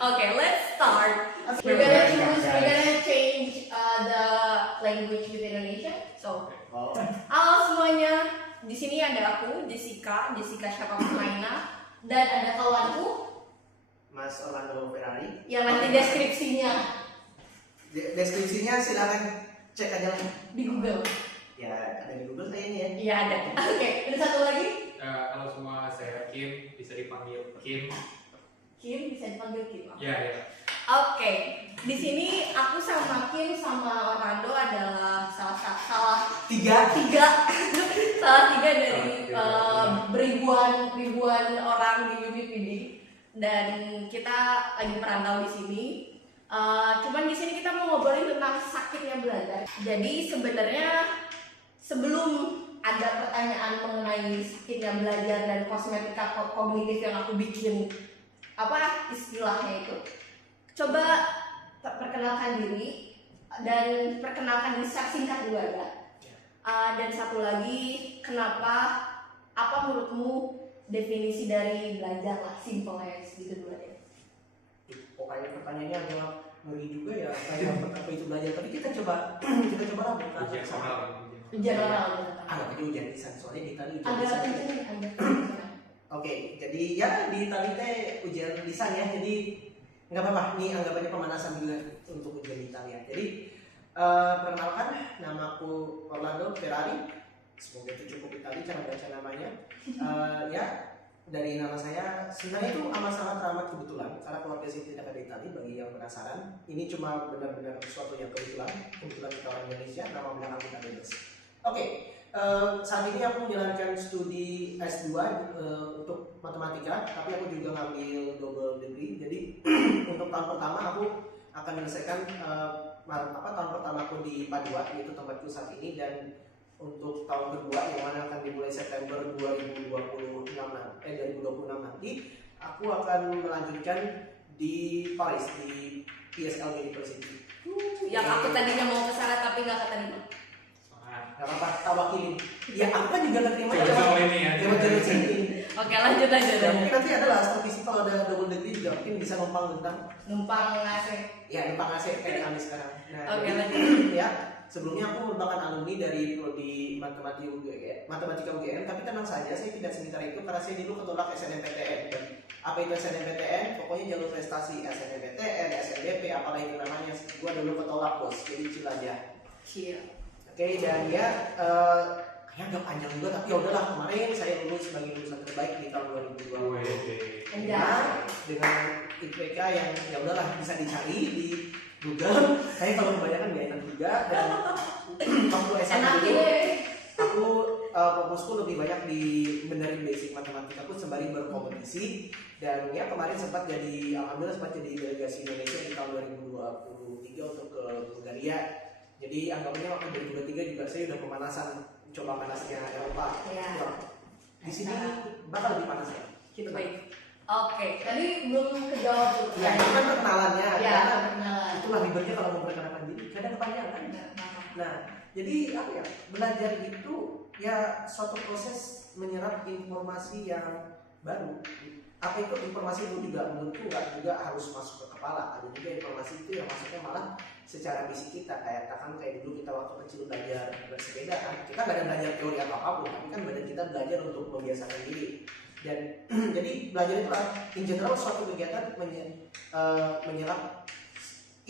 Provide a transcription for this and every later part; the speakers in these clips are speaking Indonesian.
Okay, let's start. We're gonna change the language with Indonesian. So, halo semuanya. Di sini ada aku, Jessica siapa Maina, dan ada kawanku, Mas Orlando Ferrari. Yang nanti deskripsinya. Deskripsinya silakan cek aja Di Google. Ya, ada di Google kayaknya ya. Iya ada. Oke, ada satu lagi. Halo semua, saya Kim, bisa dipanggil Kim. Kim bisa dipanggil Kim. Ya. Oke, di sini aku sama Kim sama Orlando adalah salah tiga dari ribuan orang di UPPD, dan kita lagi merantau di sini. Cuman di sini kita mau ngobrolin tentang sakitnya belajar. Jadi sebenarnya sebelum ada pertanyaan mengenai sakitnya belajar dan kosmetika kognitif yang aku bikin istilahnya itu, coba perkenalkan diri dan perkenalkan diri singkat dulu ya. Dan satu lagi, apa menurutmu definisi dari belajar lah, simple ya gitu dulu ya. Pokoknya pertanyaannya agak ngeri juga ya, kayak apa itu belajar. Tapi kita coba lah bukan Ujian oral. Agak aja ujian lisan, soalnya di Itali ujian Ada lisan. Oke, jadi ya di Itali teh ujian lisan ya, jadi nggak apa-apa, ini anggapannya pemanasan juga untuk ujian Italia. Jadi perkenalkan, namaku Orlando Ferrari. Semoga itu cukup Itali cara baca namanya. Ya, dari nama saya sebenarnya itu amat sangat ramah kebetulan karena keluarga saya tidak ada Itali. Bagi yang penasaran, ini cuma benar-benar sesuatu yang kebetulan kita orang Indonesia, nama belakang kita bebas. Oke. Saat ini aku menjalankan studi S2 untuk matematika, tapi aku juga ngambil double degree. Jadi untuk tahun pertama aku akan menyelesaikan tahun pertama aku di Padua, yaitu tempatku saat ini, dan untuk tahun kedua yang mana akan dimulai September 2026 nanti, aku akan melanjutkan di Paris di PSL University. Yang aku tadinya mau ke sana tapi nggak keterima. Gak apa-apa, tak wakilin. Ya aku kan juga keterima ya. Coba sini. Oke, lanjut. Mungkin nanti adalah strategi kalau ada double degree juga mungkin bisa numpang AC. Ya, numpang AC kayak kami sekarang. Nah, Oke, lanjut. Ya, sebelumnya aku merupakan alumni dari prodi matematika UGM, tapi tenang saja saya tidak sebentar itu karena saya dulu ketolak SNMPTN. Apa itu SNMPTN? Pokoknya jalur prestasi SNMPTN, SNDP, apalah itu namanya. Gua dulu ketolak bos, jadi chill aja. Oke, dan ya kayak agak panjang juga, tapi ya udahlah, kemarin saya lulus sebagai lulusan terbaik di tahun 2020. Ya, dengan IPK yang ya udahlah bisa dicari di Google. Saya kalau kebanyakan gak enak juga, dan waktu SMA dulu aku fokusku lebih banyak di benerin basic matematika aku sembari berkompetisi, dan ya kemarin alhamdulillah sempat jadi delegasi Indonesia di tahun 2023 untuk ke Bulgaria. Jadi anggapnya waktu 2023 juga saya udah pemanasan, coba panasnya Eropa. Ya. Di sini bakal lebih panas ya. Gitu baik. Oke, tadi belum kejawab tuh. Ya, itu kan perkenalannya. Ya, perkenalan. Itulah ribetnya kalau mau memperkenalkan diri, kadang kepanjangan. Nah, jadi apa ya? Belajar itu ya suatu proses menyerap informasi yang baru. Apa itu informasi itu juga menurutku juga harus masuk ke kepala. Ada juga informasi itu yang masuknya malah secara fisik kita, kayak dulu kita waktu kecil belajar bersepeda kan, kita nggak ada belajar teori atau apapun, tapi kan badan kita belajar untuk membiasakan diri. Dan jadi belajar itu in general suatu kegiatan menyerap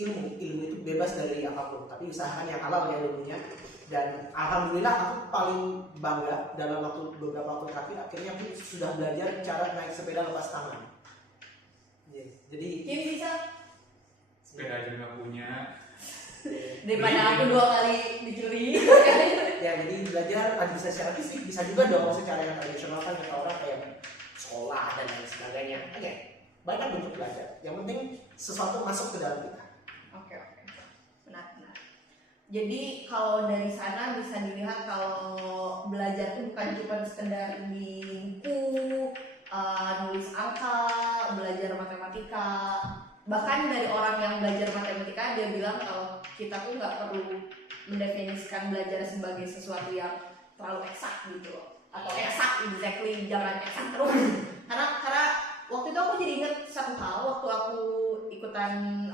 ilmu itu bebas dari apapun, tapi usahakan yang halal ya ilmunya. Dan alhamdulillah aku paling bangga dalam beberapa waktu terakhir akhirnya aku sudah belajar cara naik sepeda lepas tangan. Jadi Kim bisa Sepeda aja nggak punya. daripada aku 2 kali dicuri. Ya, jadi belajar tadi bisa secara fisik, bisa juga dong secara yang tradisional kan kata orang kayak sekolah dan lain sebagainya. Oke, banyak bentuk belajar. Yang penting sesuatu masuk ke dalam kita. Oke. Benar. Jadi kalau dari sana bisa dilihat kalau belajar itu bukan cuma sekedar di buku, nulis angka, belajar matematika. Bahkan dari orang yang belajar matematika dia bilang kalau kita tuh nggak perlu mendefinisikan belajar sebagai sesuatu yang terlalu eksak gitu loh, atau eksak jangan eksak terus. Karena waktu itu aku jadi ingat satu hal waktu aku ikutan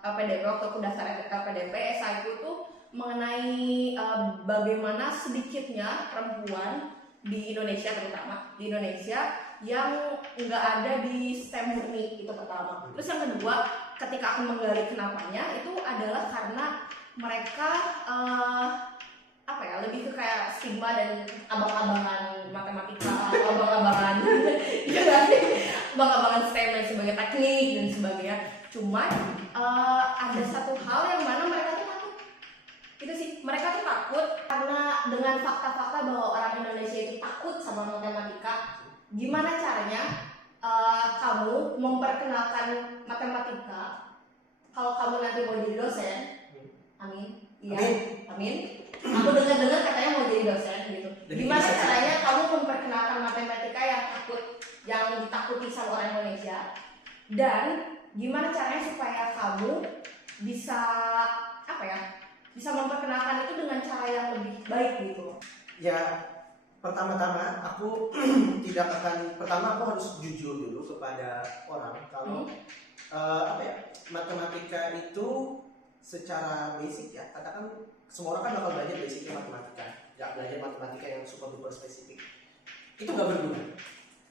LPDP, waktu aku daftar LPDP, esaiku tuh mengenai bagaimana sedikitnya perempuan di Indonesia, terutama di Indonesia yang nggak ada di STEM murni, itu pertama. Terus yang kedua, ketika aku menggali kenapanya, itu adalah karena mereka lebih ke kayak stigma dan abang-abangan matematika, abang-abangan abang-abangan STEM dan sebagai teknik dan sebagainya. Cuman ada satu hal yang mana mereka tuh takut. Itu sih, mereka tuh takut karena dengan fakta-fakta bahwa orang Indonesia itu takut sama matematika. Gimana caranya kamu memperkenalkan matematika kalau kamu nanti mau jadi dosen? Amin. Iya, amin. Aku dengar-dengar katanya mau jadi dosen gitu. Gimana caranya kamu memperkenalkan matematika yang ditakuti sama orang Indonesia? Dan gimana caranya supaya kamu bisa bisa memperkenalkan itu dengan cara yang lebih baik gitu? Ya, pertama-tama aku aku harus jujur dulu kepada orang kalau matematika itu secara basic ya, katakan semua orang kan bakal belajar basicnya matematika, nggak belajar matematika yang super duper spesifik, itu nggak berguna.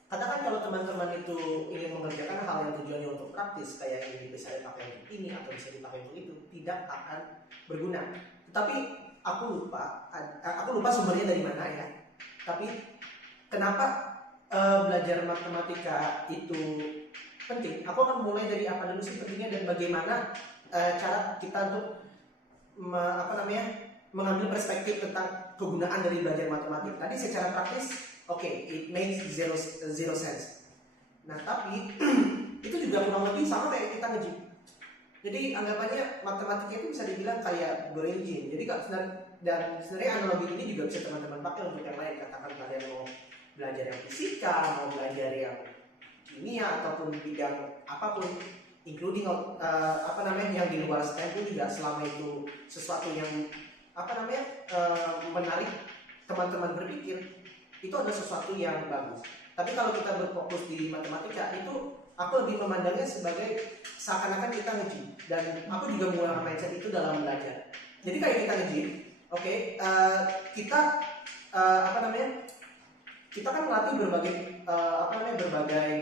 Katakan kalau teman-teman itu ingin mengerjakan hal yang tujuannya untuk praktis, kayak ini bisa dipakai untuk ini atau bisa dipakai untuk itu, tidak akan berguna. Tetapi aku lupa sumbernya dari mana ya. Tapi kenapa belajar matematika itu penting? Aku akan mulai dari apa dulu sih pentingnya dan bagaimana cara kita untuk mengambil perspektif tentang kegunaan dari belajar matematika. Tadi secara praktis, it makes zero sense. Nah tapi itu juga kurang lebih sama kayak kita nge-gym. Jadi anggapannya matematika itu bisa dibilang kayak brain gym. Jadi sebenarnya analogi ini juga bisa teman-teman pakai untuk yang lain. Katakan kalian mau belajar yang fisika, mau belajar yang kimia ataupun bidang apapun, including yang di luar STEM pun juga, selama itu sesuatu yang menarik teman-teman berpikir, itu ada sesuatu yang bagus. Tapi kalau kita berfokus di matematika, itu aku lebih memandangnya sebagai seakan-akan kita nge-gym, dan aku juga menggunakan mindset itu dalam belajar. Jadi kayak kita nge-gym, kita kan melatih berbagai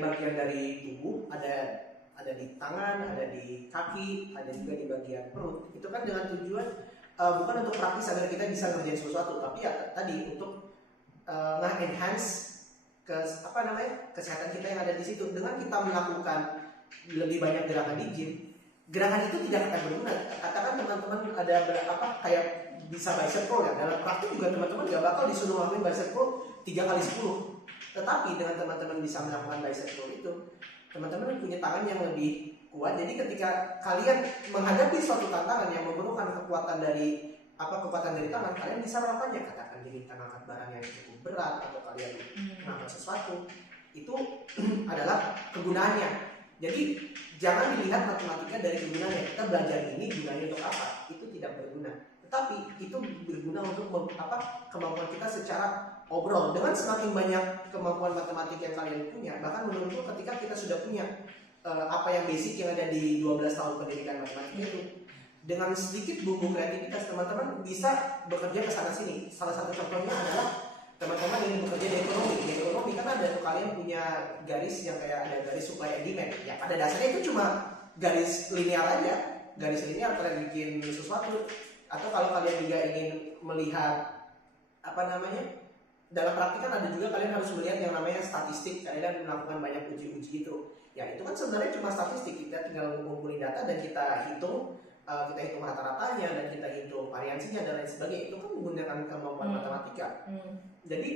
bagian dari tubuh, ada di tangan, ada di kaki, ada juga di bagian perut. Itu kan dengan tujuan bukan untuk praktis agar kita bisa ngerjain sesuatu, tapi ya tadi untuk enhance kesehatan kita yang ada di situ. Dengan kita melakukan lebih banyak gerakan di gym, gerakan itu tidak akan berguna. Katakan teman-teman ada kayak bisa bicep curl ya, dalam praktik juga teman-teman gak bakal disuruh ngelakuin bicep curl 3x10. Tetapi dengan teman-teman bisa melakukan bicep curl itu, teman-teman punya tangan yang lebih kuat. Jadi ketika kalian menghadapi suatu tantangan yang memerlukan kekuatan dari tangan, kalian bisa melakukannya. Katakan jadi angkat barang yang cukup berat atau kalian melakukan sesuatu, itu adalah kegunaannya. Jadi jangan dilihat matematika dari kegunaannya. Kita belajar ini gunanya untuk apa? Itu tidak berguna. Tetapi itu berguna untuk kemampuan kita secara overall. Dengan semakin banyak kemampuan matematika yang kalian punya, bahkan menurutku ketika kita sudah punya apa yang basic yang ada di 12 tahun pendidikan matematika itu, dengan sedikit bumbu kreativitas teman-teman bisa bekerja ke sana sini. Salah satu contohnya adalah teman-teman ingin bekerja di ekonomi. Di ekonomi kan ada kalian punya garis yang kayak ada garis supply and demand. Ya pada dasarnya itu cuma garis linear aja. Garis linear kalian bikin sesuatu. Atau kalau kalian juga ingin melihat dalam praktik kan ada juga kalian harus melihat yang namanya statistik. Kalian melakukan banyak uji-uji itu. Ya itu kan sebenarnya cuma statistik. Kita tinggal mengumpulin data dan kita hitung rata-ratanya dan kita hitung variansinya dan lain sebagainya. Itu kan menggunakan kemampuan matematika. Jadi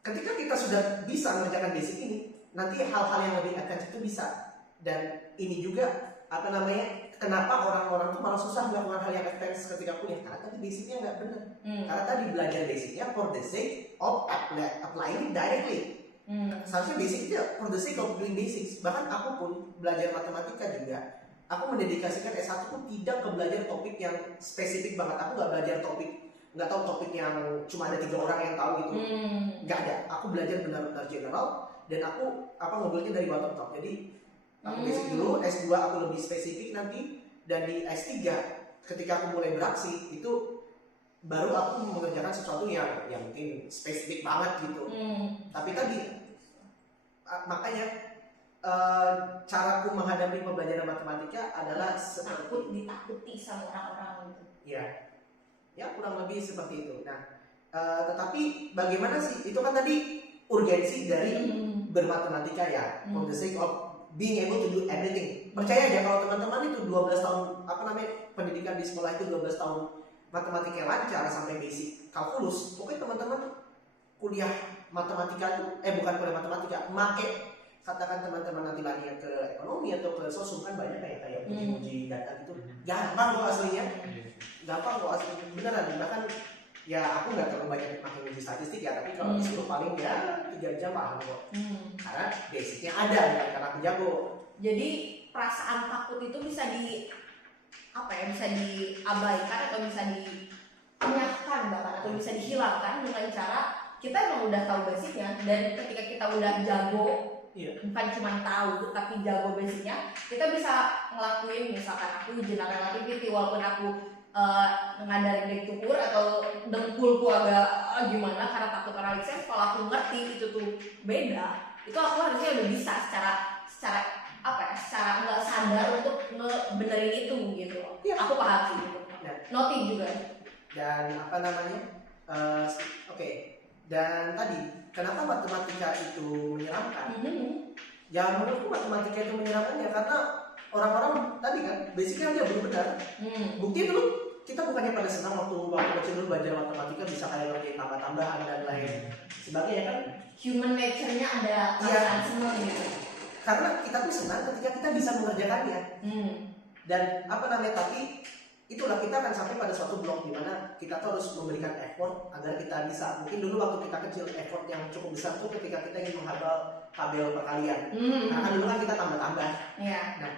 ketika kita sudah bisa mengerjakan basic ini, nanti hal-hal yang lebih advance itu bisa. Dan ini juga kenapa orang-orang tuh malah susah melakukan hal yang advance ketika kuliah, karena tadi basicnya nggak benar. Karena tadi belajar basicnya for the sake of applying it directly. Seharusnya basicnya for the sake of doing basics. Bahkan aku pun belajar matematika juga, aku mendedikasikan S1 pun tidak ke belajar topik yang spesifik banget. Aku nggak tahu topik yang cuma ada 3 orang yang tahu gitu. Nggak ada. Aku belajar benar-benar general dan aku ngobrolnya dari bottom top. Jadi Aku basic dulu, S2 aku lebih spesifik nanti, dan di S3 ketika aku mulai beraksi itu baru aku mengerjakan sesuatu yang mungkin spesifik banget gitu. Tapi tadi makanya caraku menghadapi pembelajaran matematika adalah ditakuti sama orang-orang gitu. Ya kurang lebih seperti itu. Nah, tetapi bagaimana sih? Itu kan tadi urgensi dari bermatematika ya, for the sake of being able to do everything. Percaya aja kalau teman-teman itu 12 tahun pendidikan di sekolah itu 12 tahun matematika lancar sampai basic kalkulus, pokoknya teman-teman kuliah matematika itu bukan kuliah matematika, make katakan teman-teman nanti lari ke ekonomi atau ke sosum kan banyak kayak uji data gitu. Gampang kok aslinya. Gampang kok aslinya. Beneran, bahkan ya aku nggak terlalu banyak makin uji statistik ya, tapi kalau disuruh paling ya 3 jam paham kok. Karena basicnya ada, bukan karena aku jago. Jadi perasaan takut itu bisa bisa diabaikan atau bisa dikenyahkan bahkan atau bisa dihilangkan dengan cara kita emang udah tahu basicnya, dan ketika kita udah jago, bukan cuma tahu tapi jago basicnya, kita bisa ngelakuin misalkan aku general relativity walaupun aku ngadarin dari tukur atau dengkulku agak gimana karena takut orang lihat. Kalau aku ngerti itu tuh beda, itu aku harusnya udah bisa secara nggak sadar untuk ngebenerin itu gitu. Aku paham sih gitu. Noti juga. Dan dan tadi kenapa matematika itu menyeramkan? Ya menurutku matematika itu menyeramkan ya karena orang-orang tadi kan basicnya aja belum benar. Bukti dulu kita bukannya pada senang waktu kecil dulu belajar matematika bisa kayak ngerjain tambah-tambahan dan lain sebagainya kan. Human nature-nya ada perasaan senang gitu. Karena kita tuh senang ketika kita bisa mengerjakannya. Dan tapi itulah kita akan sampai pada suatu blok di mana kita tuh harus memberikan effort agar kita bisa. Mungkin dulu waktu kita kecil effort yang cukup besar tuh ketika kita ingin menghafal tabel perkalian. Karena kan dulu kan kita tambah-tambah. Nah,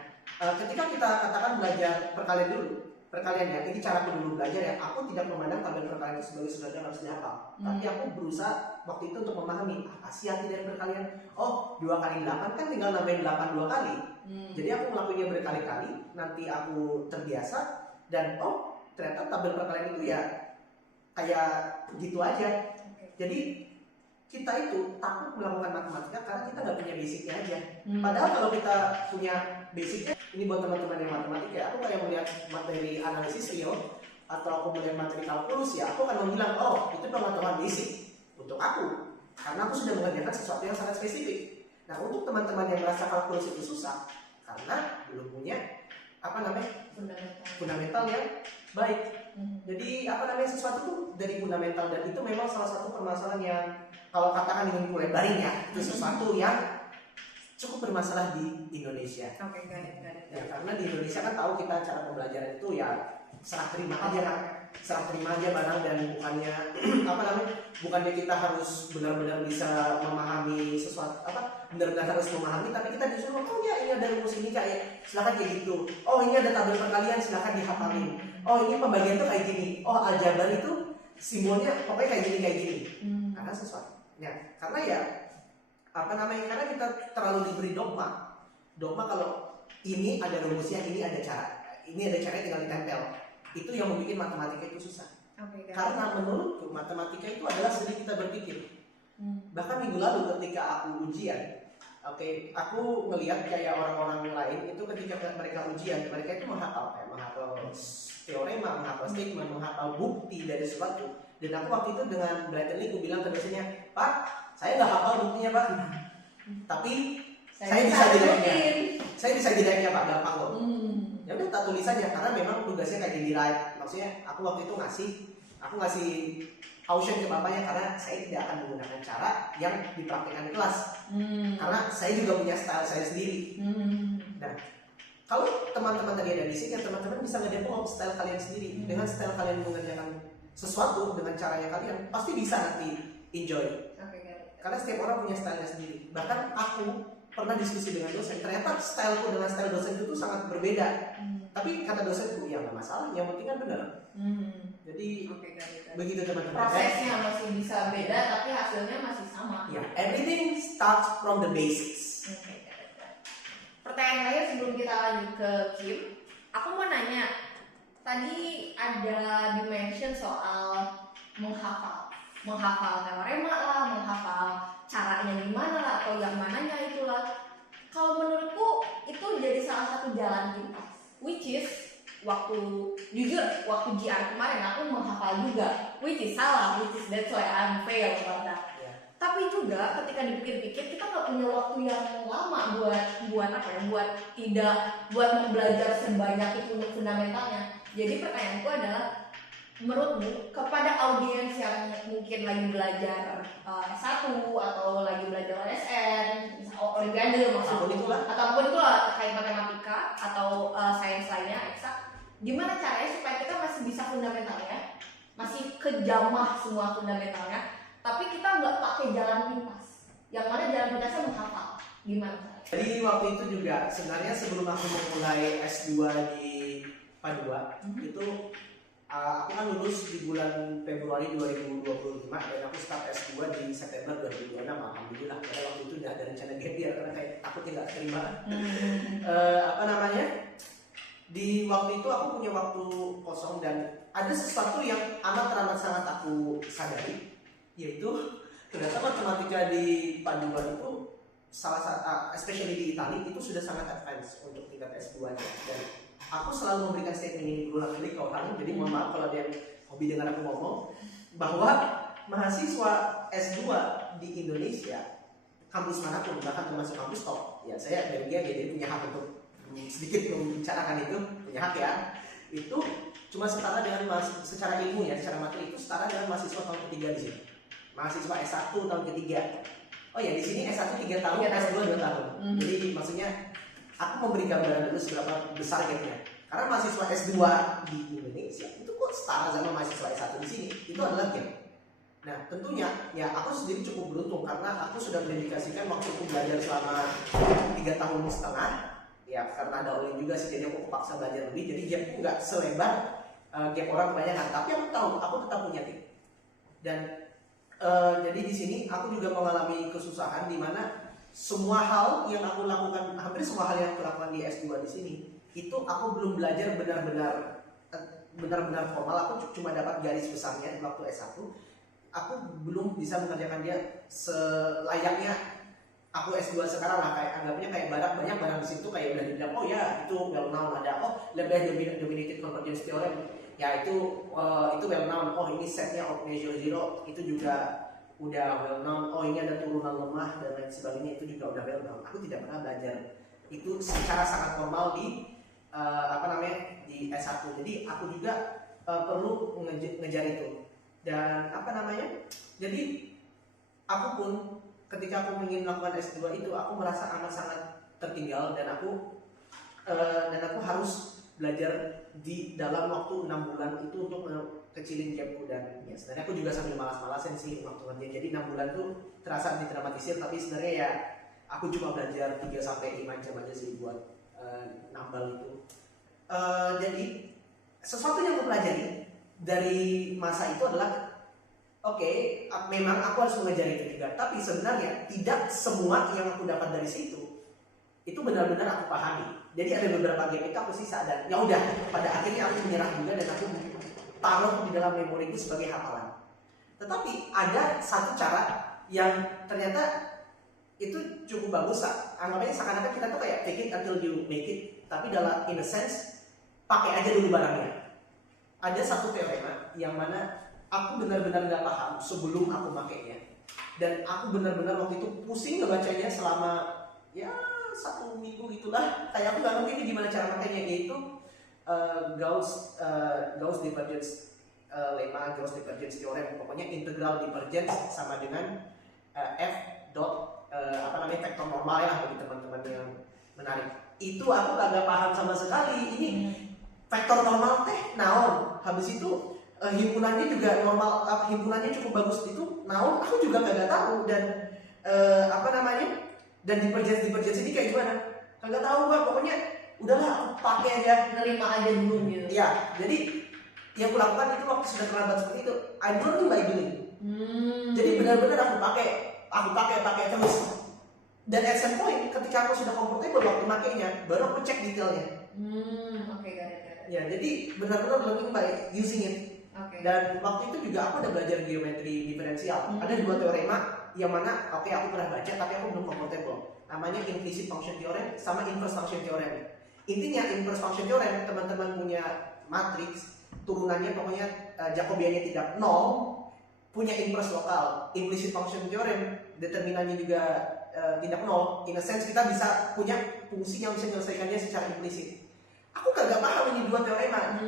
ketika kita katakan belajar perkalian ya, ini caraku dulu belajar ya. Aku tidak memandang tabel perkalian itu sebagai sesuatu yang harus dihafal. Tapi aku berusaha waktu itu untuk memahami apa sih arti dari perkalian. Oh, 2 kali 8 kan tinggal nambahin 8 2 kali. Jadi aku ngelakuinnya berkali-kali, nanti aku terbiasa. Dan ternyata tabel perkalian itu ya kayak gitu aja. Jadi kita itu takut melakukan matematika karena kita nggak punya basicnya aja. Padahal kalau kita punya basicnya, ini buat teman-teman yang matematika, aku kayak melihat materi analisis real atau aku melihat materi kalkulus ya, aku akan bilang itu pengetahuan basic untuk aku karena aku sudah mengerjakan sesuatu yang sangat spesifik. Nah, untuk teman-teman yang merasa kalkulus itu susah karena belum punya fundamental yang baik. Jadi sesuatu tuh dari fundamental, dan itu memang salah satu permasalahan yang kalau katakan ingin kulebarin ya, itu sesuatu yang cukup bermasalah di Indonesia. Ya, karena di Indonesia kan tahu kita cara pembelajaran itu ya serah terima aja barang, dan bukannya kita harus benar-benar bisa memahami sesuatu benar-benar harus memahami, tapi kita disuruh ini ada rumus ini kayak silakan kayak gitu. Ini ada tabel perkalian silakan dihafalin. Ini pembagian tuh kayak gini. Aljabar itu simbolnya pokoknya kayak gini. Karena sesuatu. Ya, karena ya karena kita terlalu diberi dogma kalau ini ada rumusnya, ini ada caranya tinggal ditempel. Itu yang membuat matematika itu susah. Karena menurutku matematika itu adalah seni kita berpikir. Bahkan minggu lalu ketika aku ujian, aku melihat kayak orang-orang lain itu ketika mereka ujian, mereka itu menghafal teorema, menghafal statement, menghafal bukti dari sesuatu. Dan aku waktu itu dengan blatantly aku bilang ke dosennya, Pak, saya nggak hafal buktinya Pak, tapi saya bisa direct-nya Pak, gampang kok. Ya udah tak tulis aja karena memang tugasnya kayak di write. Maksudnya aku waktu itu ngasih caution ke bapaknya karena saya tidak akan menggunakan cara yang dipraktikkan di kelas. Karena saya juga punya style saya sendiri. Nah, kalau teman-teman tadi ada basic, ya teman-teman bisa ngedevelop style kalian sendiri. Dengan style kalian mengerjakan sesuatu dengan caranya kalian, pasti bisa nanti enjoy. Karena setiap orang punya stylenya sendiri. Bahkan aku pernah diskusi dengan dosen, ternyata styleku dengan style dosen itu sangat berbeda. Tapi kata dosenku, ya nggak masalah, yang penting kan benar. Jadi begitu teman-teman. Prosesnya masih bisa beda, tapi hasilnya masih sama. Ya, everything starts from the basics. Pertanyaan sebelum kita lanjut ke Kim, aku mau nanya. Tadi ada dimension soal menghafal teorema lah, menghafal caranya gimana lah, atau yang mananya itulah. Kalau menurutku itu jadi salah satu jalan pintas, which is jujur waktu GR kemarin aku menghafal juga, which is salah, which is that's why I'm fail about that. Tapi juga ketika dipikir-pikir kita nggak punya waktu yang lama buat belajar sebanyak itu untuk fundamentalnya. Jadi pertanyaanku adalah, menurutmu kepada audiens yang mungkin lagi belajar S1 atau lagi belajar OSN, olimpiade maksudnya, ataupun itulah terkait matematika atau sains lainnya, eksak, gimana caranya supaya kita masih bisa fundamentalnya, masih kejamah semua fundamentalnya, tapi kita nggak pakai jalan pintas, yang mana jalan pintasnya menghafal, gimana? Jadi waktu itu juga sebenarnya sebelum aku memulai S2 di Padua, itu aku kan lulus di bulan Februari 2025 dan aku start S2 di September 2026. Alhamdulillah, karena waktu itu udah ada rencana gap year karena kayak takut tidak terima. Di waktu itu aku punya waktu kosong dan ada sesuatu yang amat sangat aku sadari, yaitu ternyata matematika di Padua itu salah satu, especially di Italia itu sudah sangat advance untuk tingkat S2-nya. Dan aku selalu memberikan statement ini berulang kali ke orang, jadi mohon maaf kalau ada yang hobi dengar aku ngomong, bahwa mahasiswa S2 di Indonesia, kampus manapun, bahkan termasuk kampus top, ya saya Belgia jadi punya hak untuk sedikit membicarakan itu, punya hak ya, itu cuma setara dengan secara ilmu ya, secara materi itu setara dengan mahasiswa tahun ketiga di sini, mahasiswa S1 tahun ketiga. Oh ya, di sini S1 3 tahun, S2 2 tahun. Jadi maksudnya aku memberi gambaran dulu seberapa besar gapnya. Karena mahasiswa S2 di Indonesia itu kok setara sama mahasiswa S1 di sini. Itu adalah gap. Nah, tentunya ya aku sendiri cukup beruntung karena aku sudah mendedikasikan waktu aku belajar selama 3 tahun setengah. Ya, karena ada oleh juga sih, jadi aku kepaksa belajar lebih. Jadi gapku nggak selebar gap orang kebanyakan. Tapi aku tahu, aku tetap punya tim. Dan jadi di sini aku juga mengalami kesusahan di mana semua hal yang aku lakukan, hampir semua hal yang aku lakukan di S2 di sini, itu aku belum belajar benar-benar formal. Aku cuma dapat garis besarnya di waktu S1. Aku belum bisa mengerjakan dia selayaknya aku S2 sekarang lah, kayak anggapnya kayak banyak barang di situ kayak udah dibilang, oh ya itu well known, ada Lebesgue dominated convergence theorem, ya itu well known, oh ini setnya of measure zero itu juga udah well known, oh ini ada turunan lemah dan lain sebagainya, itu juga udah well known. Aku tidak pernah belajar itu secara sangat formal di di S1. Jadi aku juga perlu ngejar itu. Dan jadi aku pun ketika aku ingin melakukan S2 itu aku merasa amat sangat tertinggal dan aku harus belajar di dalam waktu 6 bulan itu untuk kecilin gapku. Dan ya sebenarnya aku juga sambil malas-malasan sih waktu ngerjain. Jadi 6 bulan tuh terasa didramatisir, tapi sebenarnya ya aku cuma belajar 3-5 jam aja sih buat nambal itu. Jadi sesuatu yang aku pelajari dari masa itu adalah memang aku harus mengejar itu juga, tapi sebenarnya tidak semua yang aku dapat dari situ itu benar-benar aku pahami. Jadi ada beberapa game itu aku sisa dan ya udah pada akhirnya aku menyerah juga dan aku taruh di dalam memoriku sebagai hafalan. Tetapi ada satu cara yang ternyata itu cukup bagus. Anggapnya seakan-akan kita tuh kayak take it until you make it, tapi dalam in a sense pakai aja dulu barangnya. Ada satu teorema yang mana aku benar-benar nggak paham sebelum aku makainya, dan aku benar-benar waktu itu pusing ngebacanya selama ya 1 minggu gitulah. Kayak aku nggak ngerti ini gimana cara makainya, yaitu Gauss divergence lemma, Gauss divergence theorem. Pokoknya integral divergence sama dengan f dot vektor normal ya bagi teman-teman yang menarik. Itu aku kagak paham sama sekali. Ini vektor normal teh naon, habis itu himpunannya juga normal, himpunannya cukup bagus itu naon, aku juga kagak tahu. Dan dan divergence ini kayak gimana kagak tahu gua. Pokoknya udahlah aku pakai aja, nerima aja dulu gitu ya. Jadi yang aku lakukan itu waktu sudah terlambat seperti itu, I learn by doing. Jadi benar-benar aku pakai terus. Dan at some point ketika aku sudah comfortable waktu makainya, baru aku cek detailnya. Oke, got it. Ya, jadi benar-benar learning by using it. Oke. Dan waktu itu juga aku ada belajar geometri diferensial. Ada 2 teorema yang mana aku pernah baca tapi aku belum comfortable. Namanya implicit function theorem sama inverse function theorem. Intinya inverse function theorem, teman-teman punya matriks turunannya pokoknya Jacobiannya tidak nol, punya inverse lokal. Implicit function theorem determinannya juga tidak nol. In a sense kita bisa punya fungsi yang bisa menyelesaikannya secara implisit. Aku kagak paham ini 2 teorema.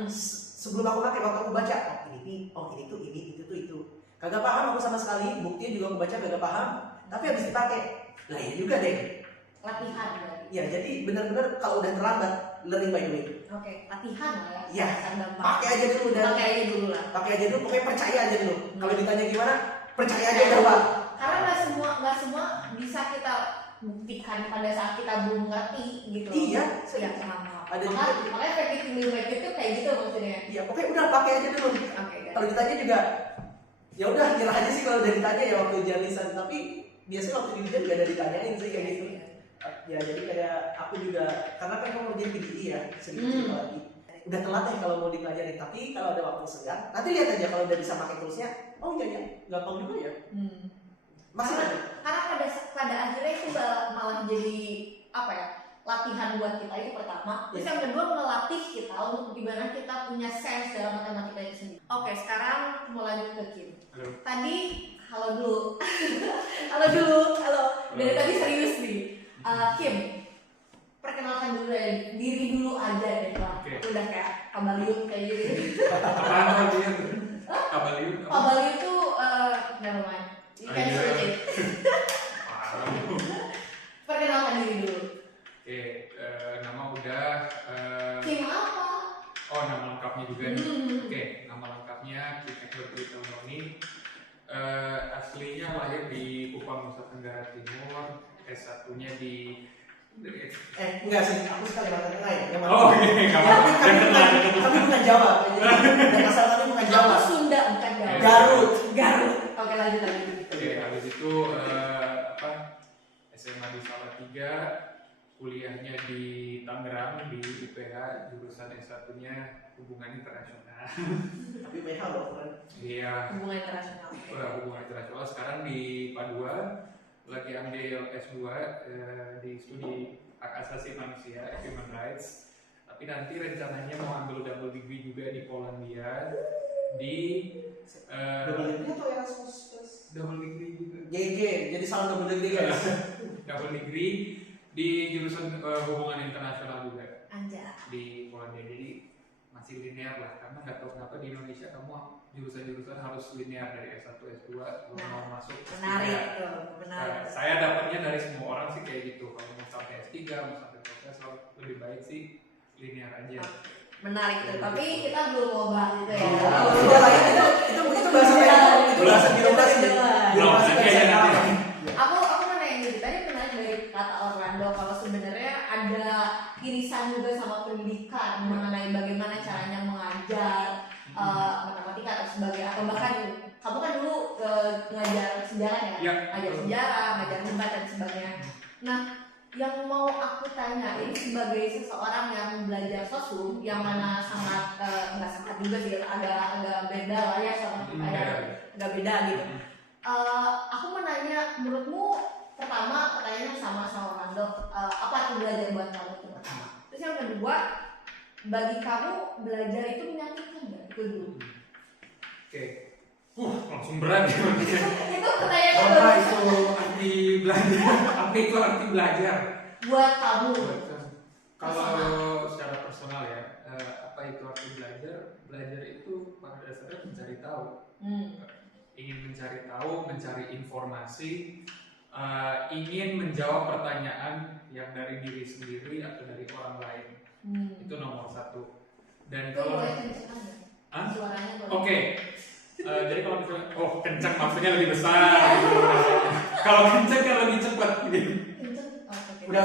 Sebelum aku pakai, waktu aku baca, ini itu. Kagak paham aku sama sekali. Buktinya juga aku baca kagak paham. Tapi habis dipakai, lah ya juga deh. Latihan berarti. Ya, jadi benar-benar kalau udah terlambat, learning by doing. Oke, latihan lah ya. Ya, gampang. pakai aja dulu dan Pakai aja dulu lah. pakai aja dulu. Pokoknya percaya aja dulu. Kalau ditanya gimana, percaya aja udah Pak. Karena nggak semua bisa kita buktikan pada saat kita belum ngerti gitu. Iya, Ya, sama. Ada Makanya fake it till you make it tuh kayak gitu maksudnya. Iya, pokoknya udah pakai aja dulu. Oke, guys. Kalau ditanya juga, ya udah nyerah aja sih kalau udah ditanya ya waktu ujian lisan. Tapi biasanya waktu di ujian gak ada ditanyain sih kayak gitu. Ya jadi kayak aku juga, karena kan kamu ngerjain PDI ya, sedikit cerita lagi. Udah telat ya kalau mau dipelajari, tapi kalau ada waktu senggang, nanti lihat aja kalau udah bisa pakai toolsnya. Oh iya, gampang juga ya. Masih ada. Karena pada akhirnya itu malah jadi apa ya? Latihan buat kita itu pertama. Terus yang kedua melatih kita untuk gimana kita punya sense dalam matematika itu sendiri. Oke, sekarang mau lanjut ke Kim. Halo. Tadi halo dulu. Halo. Dari tadi serius nih. Kim, perkenalkan dulu ya, diri dulu aja deh lah. Oke. Udah kayak Kabaliut kayak gitu. Apaan Kabaliut? Kabaliut? Kabaliut tuh never mind. You can Iya. search it. Parah. Perkenalkan diri dulu. Oke, nama udah. Kim apa? Oh, nama lengkapnya juga nih. Oke, nama lengkapnya Kim Edward Witononi. Aslinya lahir di Kupang, Nusa Tenggara Timur. S1-nya di Enggak sih, aku sekali makan tengah ya. Yang mana? Oh, oke, nggak apa-apa. Kami bukan Jawa. Dan asal kami bukan Jawa. Aku Sunda bukan Jawa. Garut. Oke, lanjut. Oke, habis itu SMA di Salatiga, kuliahnya di Tangerang di IPH, jurusan S1-nya Hubungan Internasional. Tapi PH loh, kan? Iya, Hubungan internasional. Hubungan Internasional. Sekarang di Padua, lagi ambil S2 di studi hak asasi manusia, human rights. Tapi nanti rencananya mau ambil double degree juga di Polandia di Double degree atau Erasmus plus? double degree juga. GG, jadi salah double degree guys. Double degree di jurusan hubungan internasional juga Anja. di Polandia. Jadi masih linear lah, karena nggak tahu kenapa di Indonesia kamu jurusan-jurusan harus linear dari S1 S2 kalau mau masuk S3. Menarik tuh, menarik. Saya dapatnya dari semua orang sih kayak gitu. Kalau mau sampai S3, mau sampai profesor, lebih baik sih linear aja. Menarik tuh, tapi kita belum mau bahas itu ya. Udah lah, itu bahasa itu bahasa birokrasi. Birokrasi Nanti aja nanti. Aku mau nanya gitu, tadi menarik dari kata Orlando kalau sebenarnya ada irisan juga sama pendidikan mengenai bagaimana caranya mengajar matematika atau sebagai, atau bahkan kamu kan dulu ngajar sejarah ya, Ya. ngajar sejarah, ngajar debat dan sebagainya. Nah, yang mau aku tanya ini sebagai seseorang yang belajar sosum, yang mana sangat nggak sangat juga sih, agak beda lah ya sama kita ya, agak beda gitu. Aku mau nanya, menurutmu pertama pertanyaannya sama Orlando, apa itu belajar buat kamu itu pertama? Terus yang kedua, bagi kamu belajar itu menyakitkan nggak? Itu dulu. Oke. Langsung berat ya. Itu pertanyaannya Apa baru. itu arti belajar? Apa itu arti belajar? Buat kamu. Kalau secara personal ya, apa itu arti belajar? Belajar itu pada dasarnya mencari tahu. Ingin mencari tahu, mencari informasi, ingin menjawab pertanyaan yang dari diri sendiri atau dari orang lain. Itu nomor satu. Dan Itu kalau boleh kenceng aja. Suaranya boleh. Oke. Jadi kalau misalnya, kencang maksudnya lebih besar. Gitu. Kalau kencang kan lebih cepat. Gitu. Kenceng. Oke. Udah.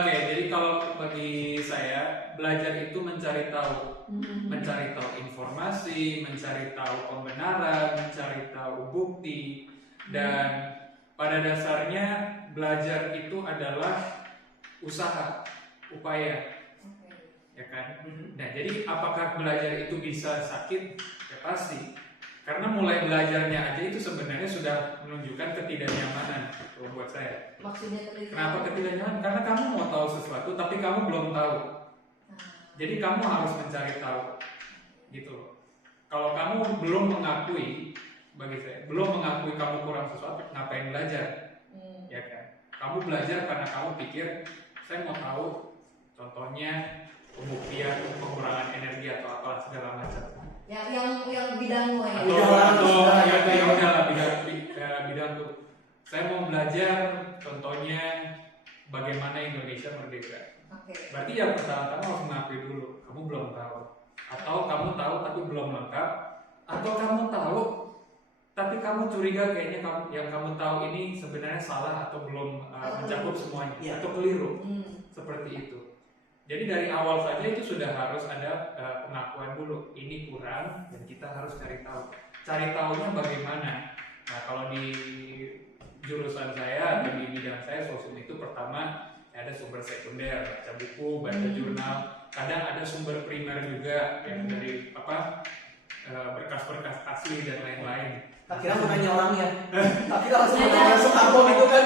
Oke. Jadi kalau bagi saya belajar itu mencari tahu, mencari tahu informasi, mencari tahu pembenaran, mencari tahu bukti, dan pada dasarnya belajar itu adalah usaha, upaya, ya kan? Nah, jadi apakah belajar itu bisa sakit? Ya pasti. Karena mulai belajarnya aja itu sebenarnya sudah menunjukkan ketidaknyamanan kalau buat saya. Maksudnya Kenapa ketidaknyamanan? Karena kamu mau tahu sesuatu tapi kamu belum tahu. Jadi kamu harus mencari tahu. Gitu loh. Kalau kamu belum mengakui, bagi saya, belum mengakui kamu kurang sesuatu, ngapain belajar? Ya kan? Kamu belajar karena kamu pikir saya mau tahu, contohnya pembuktian pengurangan energi atau apa segala macam. yang bidang lo ya. Atau ya udahlah bidang tuh. Saya mau belajar contohnya bagaimana Indonesia merdeka. Berarti yang pertama kamu harus mengakui dulu kamu belum tahu, atau kamu tahu tapi belum lengkap, atau kamu tahu tapi kamu curiga kayaknya yang kamu tahu ini sebenarnya salah atau belum mencakup semuanya, atau keliru. Seperti itu. Jadi dari awal saja itu sudah harus ada pengakuan dulu, ini kurang dan kita harus cari tahu. Cari tahunya bagaimana? Nah, kalau di jurusan saya atau di bidang saya sosial itu pertama ada sumber sekunder, baca buku, baca jurnal, kadang ada sumber primer juga yang dari berkas-berkas asli dan lain-lain. Tak kira mau nanya orangnya. Tak kira langsung nanya Soekarno itu kan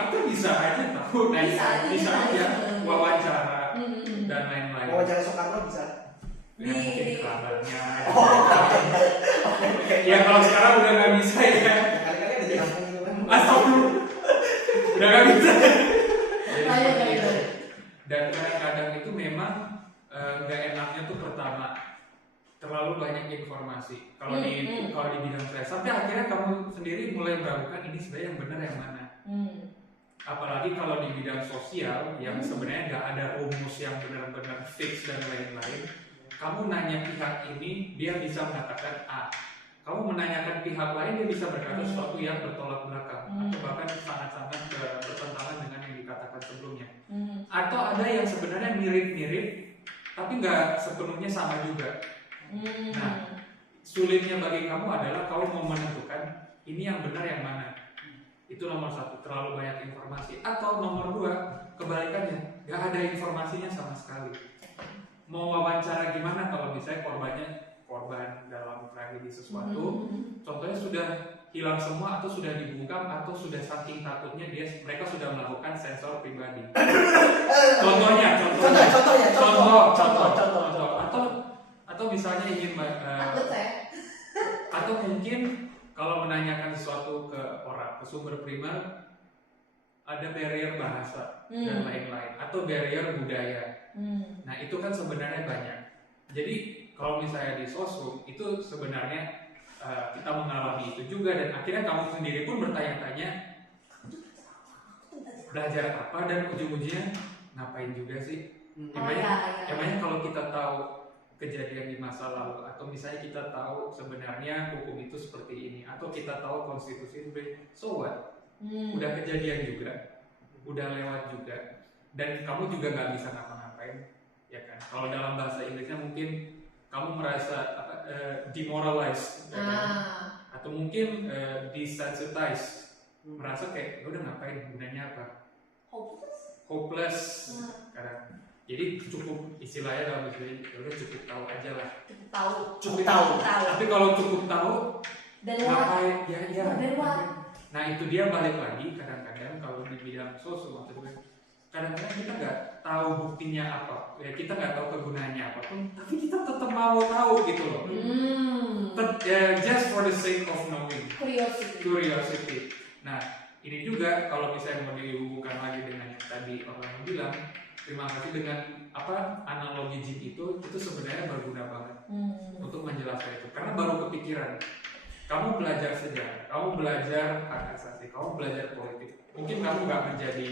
Atau bisa aja tahu, bisa aja wawancara dan lain-lain. Wawancara Soekarno bisa. Ya, mungkin kabarnya. Ya kalau sekarang udah nggak bisa ya. Kali-kali ada di kampung itu kan. Astagfirullah. Udah nggak bisa. Iya. Dan kadang-kadang itu memang nggak enaknya tuh pertama terlalu banyak informasi. Kalau di bidang saya, sampai akhirnya kamu sendiri mulai meragukan ini sebenarnya yang benar yang mana. Apalagi kalau di bidang sosial yang sebenarnya nggak ada rumus yang benar-benar fix dan lain-lain. Kamu nanya pihak ini, dia bisa mengatakan A. Kamu menanyakan pihak lain, dia bisa berkata sesuatu yang bertolak belakang atau bahkan sangat-sangat bertentangan dengan yang dikatakan sebelumnya. Atau ada yang sebenarnya mirip-mirip, tapi nggak sepenuhnya sama juga. Nah, sulitnya bagi kamu adalah kamu mau menentukan ini yang benar yang mana. Itu nomor satu, terlalu banyak informasi. Atau nomor dua, kebalikannya, nggak ada informasinya sama sekali. Mau wawancara gimana kalau misalnya korban dalam tragedi sesuatu, contohnya sudah hilang semua atau sudah dibungkam atau sudah saking takutnya mereka sudah melakukan sensor pribadi. Contohnya. Atau misalnya ingin atau mungkin kalau menanyakan sesuatu ke sumber primer ada barrier bahasa dan lain-lain atau barrier budaya. Nah itu kan sebenarnya banyak. Jadi kalau misalnya di sosum itu sebenarnya kita mengalami itu juga dan akhirnya kamu sendiri pun bertanya-tanya belajar apa dan ujung-ujungnya ngapain juga sih? Emangnya kalau kita tahu kejadian di masa lalu atau misalnya kita tahu sebenarnya hukum itu seperti ini atau kita tahu konstitusi itu so what? Udah kejadian juga, udah lewat juga dan kamu juga nggak bisa ngapa-ngapain, ya kan? Kalau dalam bahasa Inggrisnya mungkin kamu merasa demoralized, ya kan? Atau mungkin desensitized, merasa kayak udah ngapain, gunanya apa? Hopeless, kadang. Jadi cukup istilahnya dalam bahasa udah cukup tahu aja lah. Cukup tahu. Tapi kalau cukup tahu, dan ngapain? Ya. Nah itu dia balik lagi kadang-kadang kalau di bidang sosial atau kadang-kadang kita nggak tahu buktinya apa, ya kita nggak tahu kegunaannya apapun, tapi kita tetap mau tahu gitu loh. Just for the sake of knowing. Curiosity. Nah ini juga kalau misalnya mau dihubungkan lagi dengan yang tadi orang bilang. Terima kasih dengan analogi jin itu sebenarnya berguna banget untuk menjelaskan itu karena baru kepikiran. Kamu belajar sejarah, kamu belajar hak asasi, kamu belajar politik. Mungkin kamu nggak menjadi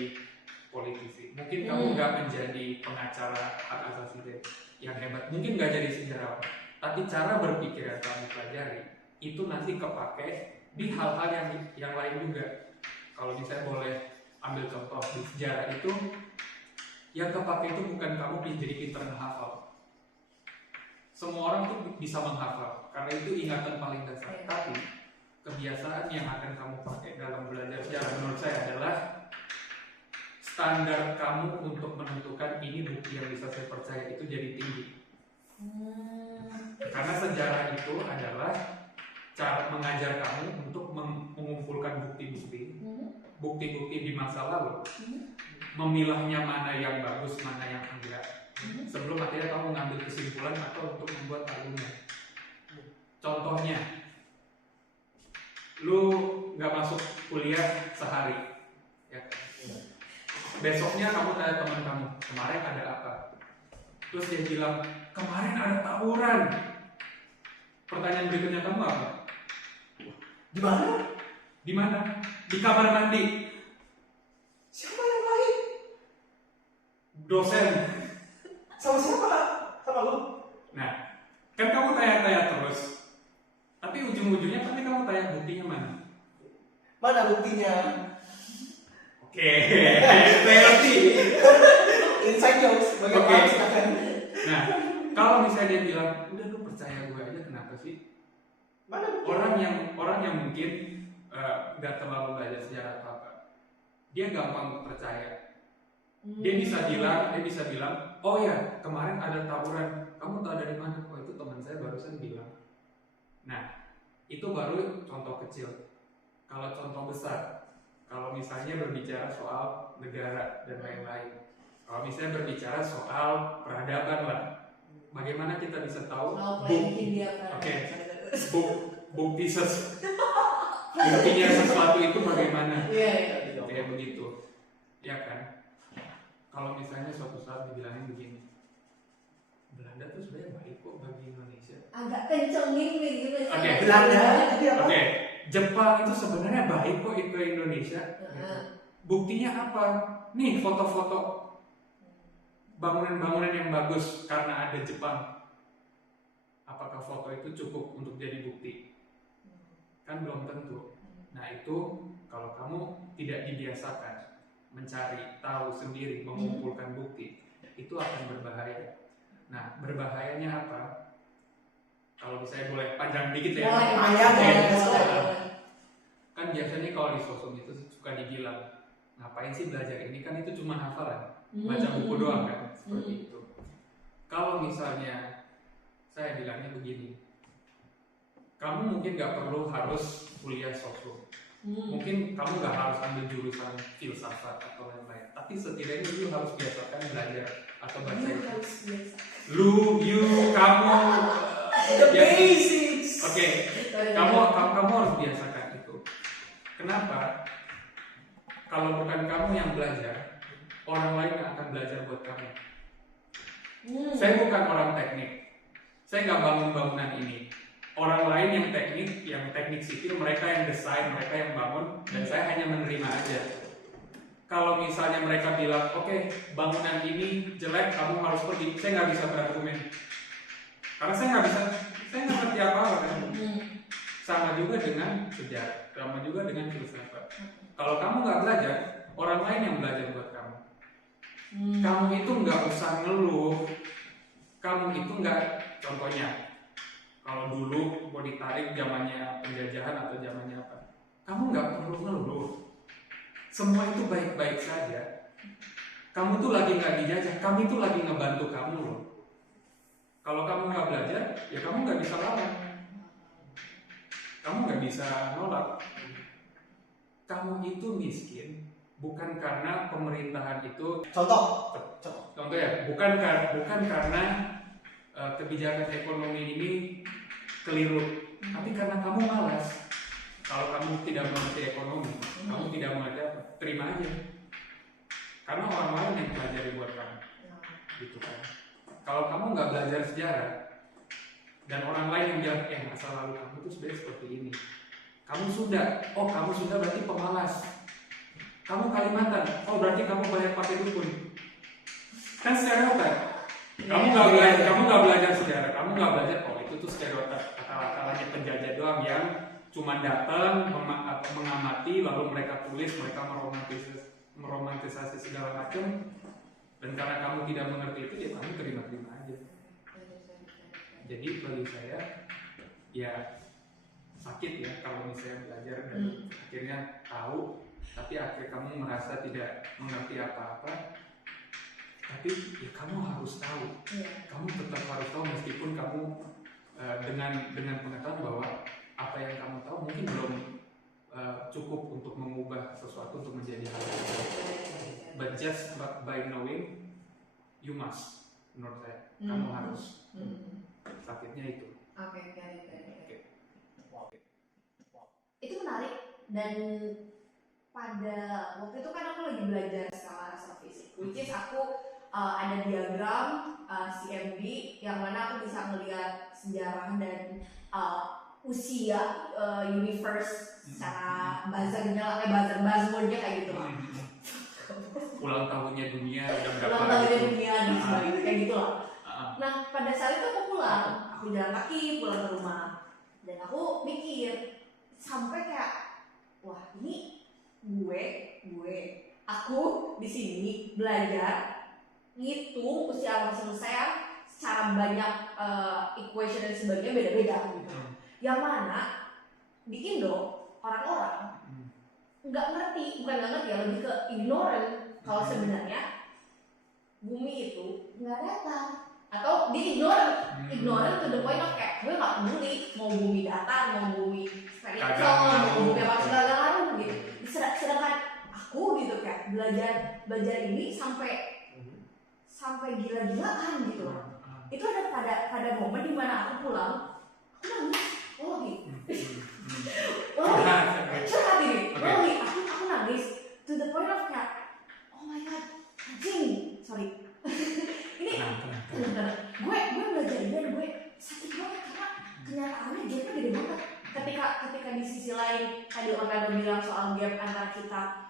politisi, mungkin kamu nggak menjadi pengacara hak asasi yang hebat, mungkin nggak jadi sejarawan. Tapi cara berpikir yang kamu pelajari itu nanti kepake di hal-hal yang lain juga. Kalau misalnya boleh ambil contoh di sejarah itu. Yang kepake itu bukan kamu jadi pintar menghafal. Semua orang tuh bisa menghafal karena itu ingatan paling dasar. Tapi kebiasaan yang akan kamu pakai dalam belajar sejarah menurut saya adalah standar kamu untuk menentukan ini bukti yang bisa saya percaya itu jadi tinggi. Karena sejarah itu adalah cara mengajar kamu untuk mengumpulkan bukti-bukti di masa lalu, memilahnya mana yang bagus, mana yang enggak, sebelum akhirnya kamu mengambil kesimpulan atau untuk membuat argumen. Contohnya, lu nggak masuk kuliah sehari, ya kan? Besoknya kamu tanya teman kamu, kemarin ada apa? Terus dia bilang, kemarin ada tawuran. Pertanyaan berikutnya kamu apa? Di mana? Di mana? Di kamar mandi. Siapa yang lain? Dosen. Sama siapa? Sama lu? Nah, kan kamu tanya-tanya terus. Tapi ujung-ujungnya pasti kamu tanya buktinya mana? Mana buktinya? Oke, saya ngerti. Inside jokes, bagaimana silakan. Nah, kalau misalnya dia bilang, udah lu percaya gue aja, kenapa sih? Mana buktinya? Orang yang mungkin nggak terlalu belajar sejarah atau apa, dia gampang percaya. Dia bisa bilang, oh ya kemarin ada tawuran, kamu tahu dari mana? Oh itu teman saya barusan bilang. Nah, itu baru contoh kecil. Kalau contoh besar, kalau misalnya berbicara soal negara dan lain-lain, kalau misalnya berbicara soal peradaban lah, bagaimana kita bisa tahu buktinya sesuatu itu bagaimana? Kayak begitu, ya kan? Kalau misalnya suatu saat dibilangin begini, Belanda tuh sebenarnya baik kok bagi Indonesia. Agak kencengin gitu. Oke. Belanda tadi apa? Oke, Jepang itu sebenarnya baik kok ke Indonesia. Buktinya apa? Nih foto-foto bangunan-bangunan yang bagus karena ada Jepang. Apakah foto itu cukup untuk jadi bukti? Kan belum tentu. Nah itu kalau kamu tidak dibiasakan mencari tahu sendiri, mengumpulkan bukti, itu akan berbahaya. Nah berbahayanya apa? Kalau misalnya boleh panjang dikit ya. Kan biasanya kalau di sosum itu suka dibilang, ngapain sih belajar ini, kan itu cuma hafalan, baca buku doang kan, seperti itu. Kalau misalnya saya bilangnya begini, kamu mungkin nggak perlu harus kuliah sosum, mungkin kamu nggak harus ambil jurusan filsafat atau lain-lain, tapi setidaknya lu harus biasakan belajar atau baca itu. Kamu The basics. Oke, kamu harus biasakan itu. Kenapa? Kalau bukan kamu yang belajar, orang lain yang akan belajar buat kamu. Saya bukan orang teknik, saya nggak bangun bangunan ini. Orang lain yang teknik sipil, mereka yang desain, mereka yang bangun, dan saya hanya menerima aja. Kalau misalnya mereka bilang, oke, bangunan ini jelek, kamu harus pergi, saya nggak bisa berargumen. Karena saya nggak ngerti apa-apa kan. Sama juga dengan sejarah, sama juga dengan filsafat. Kalau kamu nggak belajar, orang lain yang belajar buat kamu. Kamu itu nggak usah ngeluh. Kamu itu nggak, contohnya, kalau dulu mau ditarik zamannya penjajahan atau zamannya apa, kamu nggak perlu ngeluh. Semua itu baik-baik saja. Kamu tuh lagi nggak dijajah, kami tuh lagi ngebantu kamu loh. Kalau kamu nggak belajar, ya kamu nggak bisa lawan. Kamu nggak bisa nolak. Kamu itu miskin bukan karena pemerintahan itu. Contoh ya, bukan karena kebijakan ekonomi ini keliru, tapi karena kamu malas. Kalau kamu tidak mengerti ekonomi, kamu tidak mengerti apa, terima aja. Karena orang lain yang pelajari buat kamu, gitu kan. Kalau kamu nggak belajar sejarah dan orang lain yang bilang, masa lalu kamu itu sebenarnya seperti ini. Kamu sudah berarti pemalas. Kamu Kalimantan, berarti kamu banyak pakai dukun. Kan stereotip. Kamu nggak belajar sejarah, kamu nggak belajar itu tuh stereotip kata-katanya penjajah doang yang cuma datang mengamati lalu mereka tulis, mereka meromantisasi segala macam. Dan karena kamu tidak mengerti itu, ya kamu terima-terima aja. Jadi bagi saya, ya sakit ya kalau misalnya belajar dan akhirnya tahu, tapi akhirnya kamu merasa tidak mengerti apa-apa. Tapi ya kamu harus tahu, kamu tetap harus tahu meskipun kamu dengan pengetahuan bahwa apa yang kamu tahu mungkin belum cukup untuk mengubah sesuatu untuk menjadi hal yang baik. But just by knowing, you must. Menurut saya, kamu harus. Sakitnya itu. Oke. Itu menarik, dan pada waktu itu kan aku lagi belajar skala rasa fisik, which is aku ada diagram CMB yang mana aku bisa melihat sejarah dan usia universe secara buzzwordnya kayak gitu lah. Ulang tahunnya dunia udah berapa? Ulang tahunnya dunia dan sebagainya kayak gitu lah. Nah pada saat itu aku pulang, aku jalan kaki pulang ke rumah, dan aku mikir sampai kayak, wah ini aku di sini belajar ngitung usia manusia secara banyak equation dan sebagainya beda-beda gitu. Yang mana di Indo orang-orang nggak ngerti ya, lebih ke ignorant kalau sebenarnya bumi itu nggak datar, atau di ignorant to the point of kayak gue nggak peduli mau bumi datar, mau bumi spherical, mau bumi apa segala macam gitu. Sedangkan aku gitu kayak belajar ini sampai gila-gilaan gitu. Itu ada pada momen dimana aku pulang, aku nangis, aku nangis to the point of kayak, oh my god, anjing, sorry. Ini gue belajar ini dan gue sakit banget karena kenyataannya gapnya gede banget. Ketika di sisi lain tadi Orlando bilang soal gap antara kita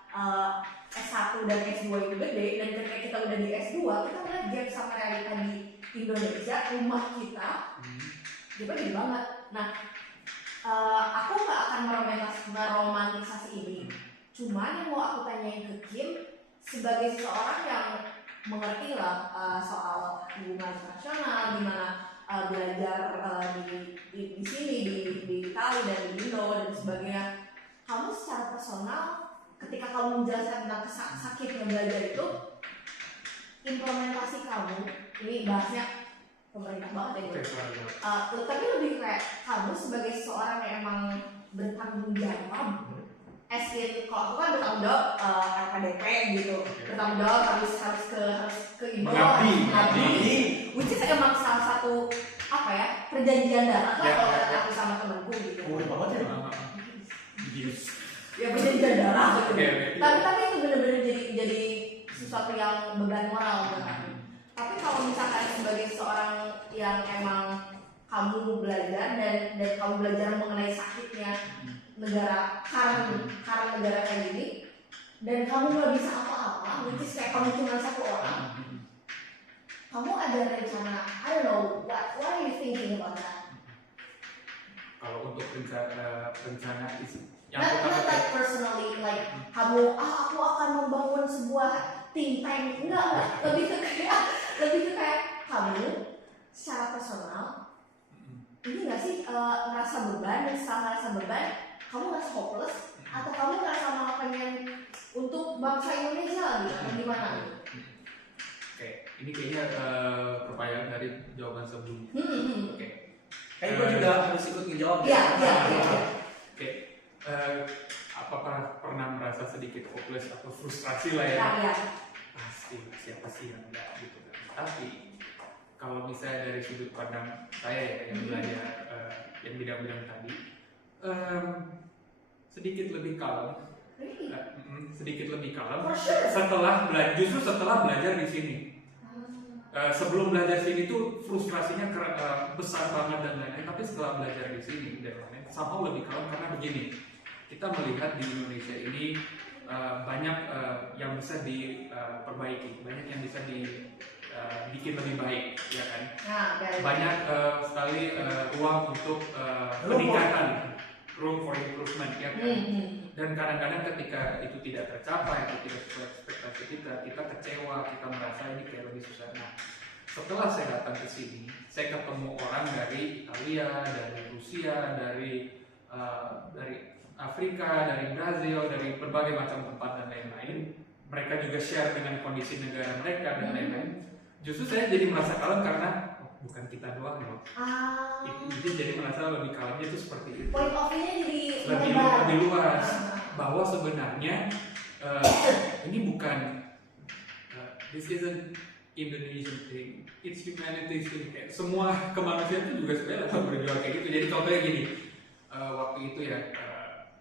S1 dan S2 itu gede, dan ketika kita udah di S2 kita ngeliat gap sama realita di Indonesia, rumah kita gapnya gede banget. Nah aku gak akan meromantisasi ini, cuman yang mau aku tanyain ke Kim sebagai seseorang yang mengerti lah soal hubungan internasional, gimana belajar di sini di Itali dan di Indo dan sebagainya. Kamu secara personal ketika kamu menjelaskan tentang sakitnya belajar itu, implementasi kamu, ini bahasnya pemerintah banget ya, tapi lebih kayak kamu sebagai seseorang yang emang bertanggung jawab. As in, kalau aku kan bertanggung jawab LPDP gitu, bertanggung jawab harus ke Indo, mengabdi, which is emang salah satu apa ya, perjanjian darat lah kalau kata aku sama temanku gitu. Ya perjanjian darat gitu. Tapi itu benar-benar jadi sesuatu yang beban moral buat aku. Tapi kalau misalkan sebagai seorang yang emang kamu belajar dan kamu belajar mengenai sakitnya negara karena negara kayak gini, dan kamu nggak bisa apa-apa, which is kayak kamu cuma satu orang, kamu ada rencana, I don't know, what are you thinking about that? Kalau untuk rencana yang not like personally, like kamu aku akan membangun sebuah think tank, enggak, lebih ke kayak kamu secara personal ini nggak sih ngerasa beban, dan setelah ngerasa beban kamu ngerasa hopeless, atau kamu ngerasa malah pengen untuk bangsa Indonesia gitu, atau gimana gitu? Oke, ini kayaknya pertanyaan dari jawaban sebelumnya. Oke. Kayak gue juga harus ikut ngejawab. Iya. Oke. Apakah pernah merasa sedikit hopeless atau frustrasi lah ya? Iya. Pasti, siapa sih yang enggak gitu kan. Tapi kalau misalnya dari sudut pandang saya ya, yang belajar yang bidang-bidang tadi, sedikit lebih kalem. Sedikit lebih kalem setelah belajar di sini. Sebelum belajar sini tuh frustrasinya besar banget dan lain-lain, tapi setelah belajar di sini dan lain-lain somehow lebih kalem karena begini, kita melihat di Indonesia ini banyak yang bisa diperbaiki, banyak yang bisa dibikin lebih baik, ya kan? Banyak sekali ruang untuk peningkatan, room for improvement, ya kan? Dan kadang-kadang ketika itu tidak tercapai, atau tidak sesuai ekspektasi kita kecewa, kita merasa ini kayak lebih susah. Nah, setelah saya datang ke sini, saya ketemu orang dari Italia, dari Rusia, dari dari Afrika, dari Brazil, dari berbagai macam tempat dan lain-lain. Mereka juga share dengan kondisi negara mereka dan lain-lain. Justru saya jadi merasa kalem karena bukan kita doang loh. Itu jadi merasa lebih kalemnya itu seperti itu. Point of view-nya jadi lebih luas. Bahwa sebenarnya ini bukan this isn't Indonesian thing, it's humanity thing. Kayak semua kemanusiaan itu juga sebenarnya lagi berjuang kayak gitu. Jadi contohnya gini, waktu itu ya,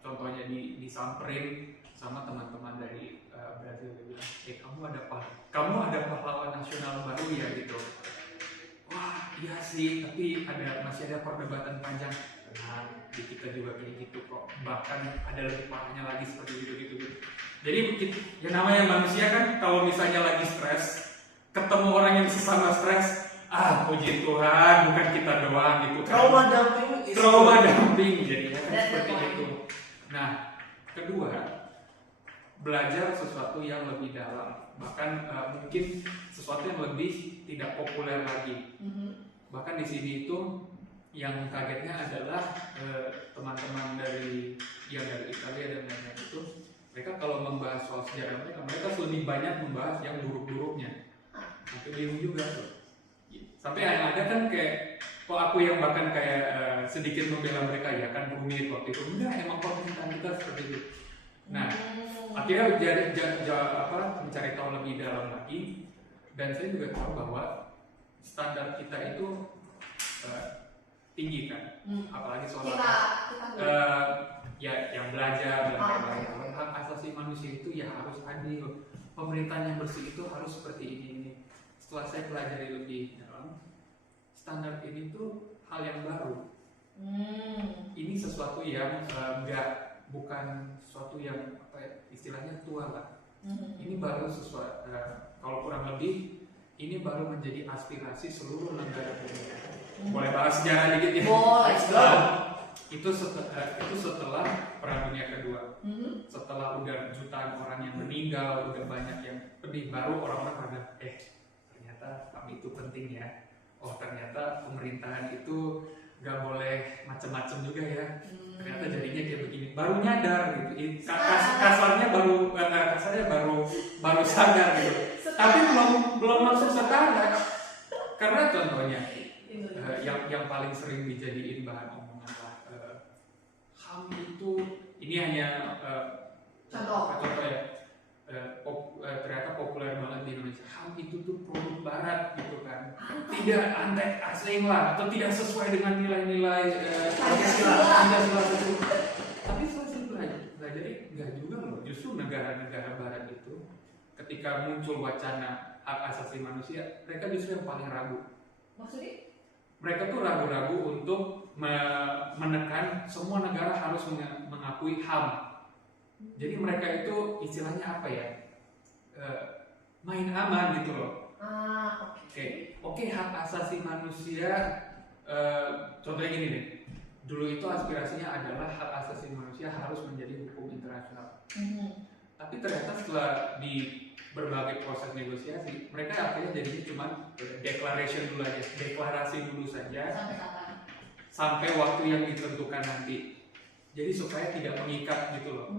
contohnya disamperin sama teman-teman dari Brazil, dia bilang, kamu ada pahlawan nasional baru ya gitu. Wah iya sih, tapi masih ada perdebatan panjang. Nah, di kita juga kayak gitu kok. Bahkan ada lebih parahnya lagi seperti gitu. Jadi yang namanya manusia kan, kalau misalnya lagi stres, ketemu orang yang sesama stres, puji Tuhan, bukan kita doang gitu kan. Trauma dumping jadinya kan seperti itu. Nah, kedua, belajar sesuatu yang lebih dalam, bahkan mungkin sesuatu yang lebih tidak populer lagi. Bahkan di sini itu yang kagetnya adalah teman-teman dari Italia dan lain-lain itu, mereka kalau membahas soal sejarah mereka lebih banyak membahas yang buruk-buruknya. Sampai bingung juga tuh. Sampai yang ada kan kayak, kok aku yang bahkan kayak sedikit membela mereka ya kan rumit waktu itu. Enggak, emang pemerintahan kita seperti itu. Nah, akhirnya mencari tahu lebih dalam lagi, dan saya juga tahu bahwa standar kita itu tinggi kan, apalagi soal yang belajar dan lain-lain. Hak asasi manusia itu ya harus adil, pemerintahan yang bersih itu harus seperti ini. Setelah saya pelajari lebih dalam, standar ini tuh hal yang baru. Ini sesuatu yang bukan sesuatu yang istilahnya tua lah. Ini baru sesuatu, kalau kurang lebih ini baru menjadi aspirasi seluruh negara dunia. Boleh bahas sejarah dikit ya? Boleh. Itu setelah Perang Dunia Kedua. Setelah udah jutaan orang yang meninggal, udah banyak yang pedih, baru orang-orang pada ternyata kami itu penting ya. Oh ternyata pemerintahan itu gak boleh macem-macem juga ya. Ternyata jadinya kayak begini. Baru nyadar gitu. Kasarnya baru sadar gitu. Tapi belum langsung setara. Karena contohnya yang paling sering dijadiin bahan omongan lah, HAM itu ini hanya contoh ya, ternyata populer banget di Indonesia. HAM itu tuh produk barat gitu kan, tidak antek asing lah, atau tidak sesuai dengan nilai-nilai Pancasila itu. Tapi setelah belajar enggak juga loh. Justru negara-negara barat itu ketika muncul wacana hak asasi manusia, mereka justru yang paling ragu. Maksudnya? Mereka tuh ragu-ragu untuk menekan semua negara harus mengakui HAM. Jadi mereka itu istilahnya apa ya? Main aman gitu loh. Oke, hak asasi manusia. Contohnya gini nih. Dulu itu aspirasinya adalah hak asasi manusia harus menjadi hukum internasional. Tapi ternyata setelah di berbagai proses negosiasi, mereka akhirnya jadinya cuma declaration dulu aja, deklarasi dulu saja sampai waktu yang ditentukan nanti. Jadi supaya tidak mengikat gitu loh.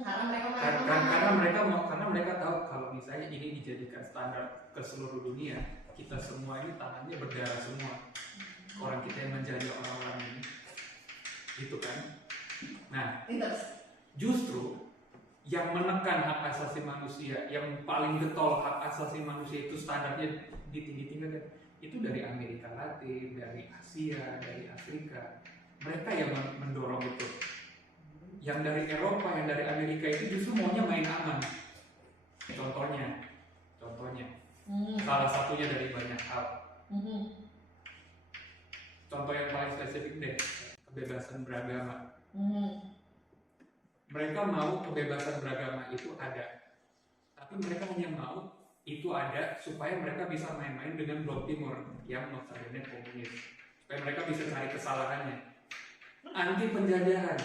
Karena mereka tahu kalau misalnya ini dijadikan standar ke seluruh dunia, kita semua ini tangannya berdarah semua. Orang kita yang menjadi orang-orang ini, gitu kan? Nah, justru yang menekan hak asasi manusia, yang paling getol hak asasi manusia itu standarnya ditinggi-tinggikan, itu dari Amerika Latin, dari Asia, dari Afrika. Mereka yang mendorong itu. Yang dari Eropa, yang dari Amerika itu justru maunya main aman. Contohnya, salah satunya dari banyak hal. Contoh yang paling spesifik deh, kebebasan beragama. Mereka mau kebebasan beragama itu ada, tapi mereka hanya mau itu ada supaya mereka bisa main-main dengan Blok Timur yang notabene komunis, supaya mereka bisa cari kesalahannya. Anti penjajahan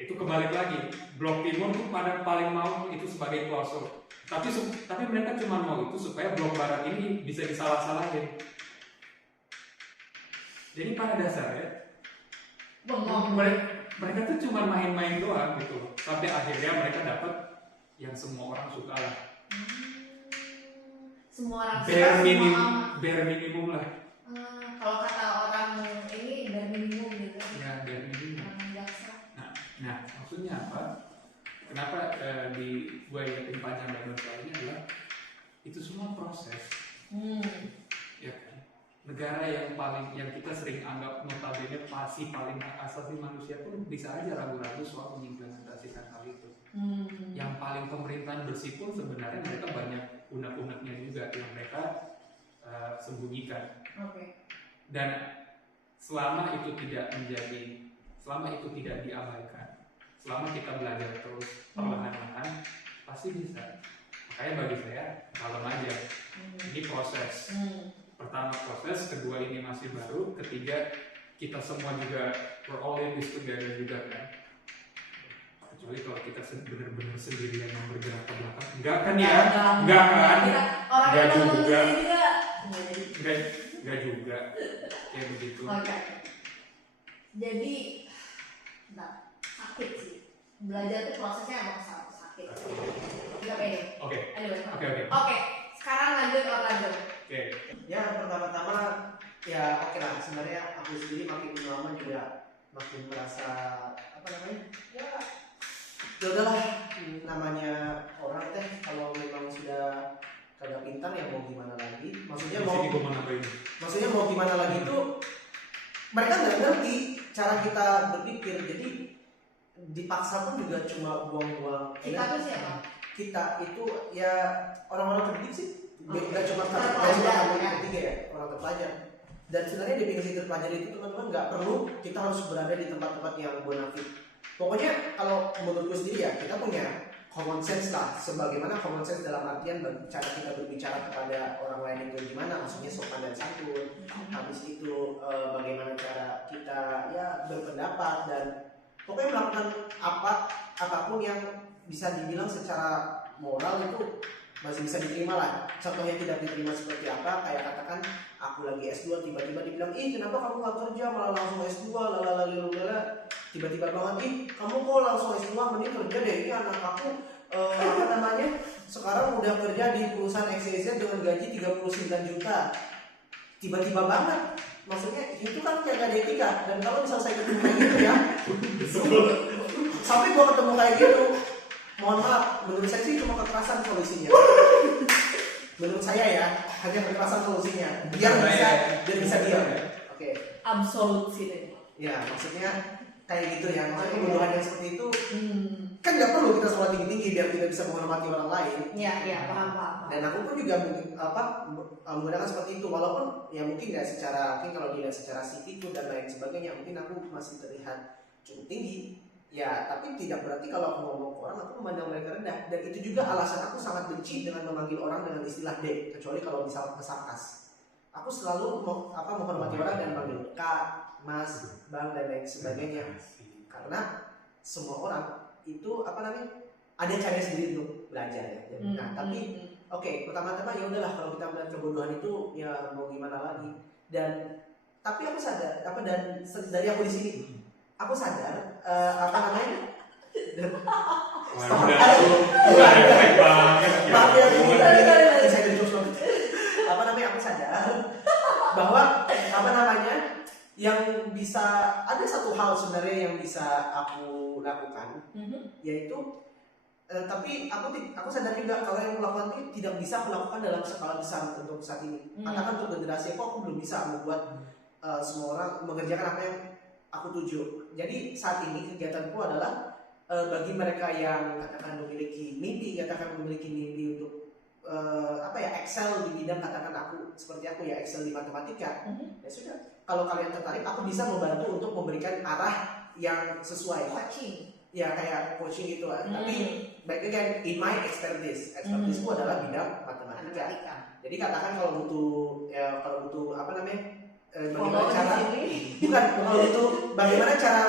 itu kebalik lagi, Blok Timur tuh pada paling mau itu sebagai klausul, tapi mereka cuma mau itu supaya Blok Barat ini bisa disalah-salahin. Jadi pada dasarnya mereka tuh cuma main-main doang gitu, sampai akhirnya mereka dapat yang semua orang suka lah. Semua orang suka, Bare semua minimum lah. kalau kata orang ini bare minimum gitu. Ya, bare minimum. Orang jaksa. Nah, maksudnya apa? Kenapa di gue yakin panjang lebar ini adalah itu semua proses. Ya kan? Negara yang kita sering anggap notabene pasti paling hak asasi manusia pun bisa aja ragu-ragu soal mengimplementasikan hal itu. Yang paling pemerintahan bersih pun sebenarnya mereka banyak unek-uneknya juga yang mereka sembunyikan. Dan selama itu tidak diabaikan, selama kita belajar terus perlahan-lahan, pasti bisa. Makanya bagi saya kalem aja. Ini proses. Pertama proses, kedua ini masih baru, ketiga kita semua juga we're all in this together juga kan. Kecuali kalau kita benar-benar sendirian yang bergerak ke belakang, enggak kan ya? Enggak kan? Enggak juga. Enggak juga. Kayak begitu. Oke. Jadi, sakit sih. Belajar itu prosesnya emang sakit. Oke. Oke. Sekarang lanjut. Oke. Ya pertama-tama ya oke lah, sebenarnya aku sendiri makin lama juga makin merasa apa namanya ya udahlah, namanya orang teh kalau memang sudah kagak pintar ya mau gimana lagi, maksudnya mau gimana lagi itu mereka nggak ngerti cara kita berpikir, jadi dipaksa pun juga cuma buang-buang. Kita tuh siapa? Kita itu ya orang-orang terdidik sih, nggak cuma ketiga ya, orang terpelajar. Dan sebenarnya definisi terpelajar itu teman-teman nggak perlu kita harus berada di tempat-tempat yang bonafit. Pokoknya kalau menurutku sendiri ya, kita punya common sense lah, sebagaimana common sense dalam artian cara kita berbicara kepada orang lain itu gimana, maksudnya sopan dan santun. Habis itu bagaimana cara kita ya berpendapat dan pokoknya melakukan apapun yang bisa dibilang secara moral itu masih bisa diterima lah. Contoh yang tidak diterima seperti apa, kayak katakan aku lagi S2 tiba-tiba dibilang, ih kenapa kamu gak kerja malah langsung S2 lalalala, tiba-tiba banget, ih kamu kok langsung S2 mending kerja deh, ini anak aku sekarang udah kerja di perusahaan XYZ dengan gaji 39 juta, tiba-tiba banget. Maksudnya itu kan kayak gak ada etika. Dan kalau misal saya ketemu kayak gitu ya sampai gua ketemu kayak gitu, mohon maaf, menurut saya sih cuma kekerasan solusinya. Menurut saya ya, hanya kekerasan solusinya. Biar bisa diam. Oke. Absolut sih deh. Ya, maksudnya kayak gitu ya. Maksudnya pembunuhan yang seperti itu kan nggak perlu kita sekolah tinggi-tinggi biar kita bisa menghormati orang lain. Iya, paham. Dan aku pun juga menggunakan seperti itu, walaupun ya mungkin mungkin kalau dilihat secara CV dan lain sebagainya, mungkin aku masih terlihat cukup tinggi. Ya, tapi tidak berarti kalau aku ngomong ke orang aku memandang mereka rendah. Dan itu juga alasan aku sangat benci dengan memanggil orang dengan istilah D, kecuali kalau misal sarkas. Aku selalu menghormati orang dan manggil Kak, Mas, Bang dan lain sebagainya. Karena semua orang itu ada cara sendiri untuk belajar ya. Nah, tapi oke, pertama-tama ya udahlah, kalau kita melihat kebodohan itu ya mau gimana lagi. Dan tapi aku sadar dan dari aku di sini aku sadar aku sadar bahwa yang bisa ada satu hal sebenarnya yang bisa aku lakukan, yaitu tapi aku sadar juga kalau yang melakukan ini tidak bisa aku lakukan dalam skala besar untuk saat ini. Katakan untuk generasi aku belum bisa membuat semua orang mengerjakan apa yang aku tuju. Jadi saat ini kegiatanku adalah bagi mereka yang katakan memiliki mimpi untuk Excel di bidang, katakan aku seperti aku ya Excel di matematika. Ya sudah, kalau kalian tertarik aku bisa membantu untuk memberikan arah yang sesuai. Coaching. Ya kayak coaching gitu lah. Tapi back again in my expertiseku adalah bidang matematika. Jadi katakan kalau butuh bagaimana cara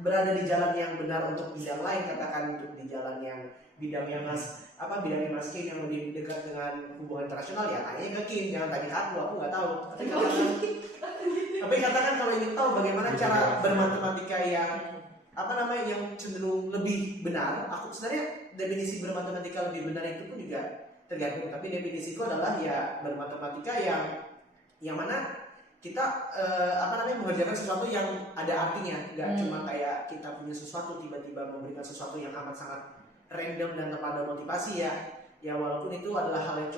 berada di jalan yang benar untuk bidang lain, katakan untuk di jalan yang bidangnya Mas Kim yang lebih dekat dengan hubungan internasional, ya tanya ke Kim, jangan tanya ke aku nggak tahu. Tapi katakan kalau ingin tahu bagaimana cara bermatematika yang yang cenderung lebih benar. Aku sebenarnya definisi bermatematika lebih benar itu pun juga tergantung. Tapi definisiku adalah ya bermatematika yang mana kita mengerjakan sesuatu yang ada artinya, nggak cuma kayak kita punya sesuatu tiba-tiba memberikan sesuatu yang amat sangat random dan tanpa ada motivasi ya. Ya walaupun itu adalah hal yang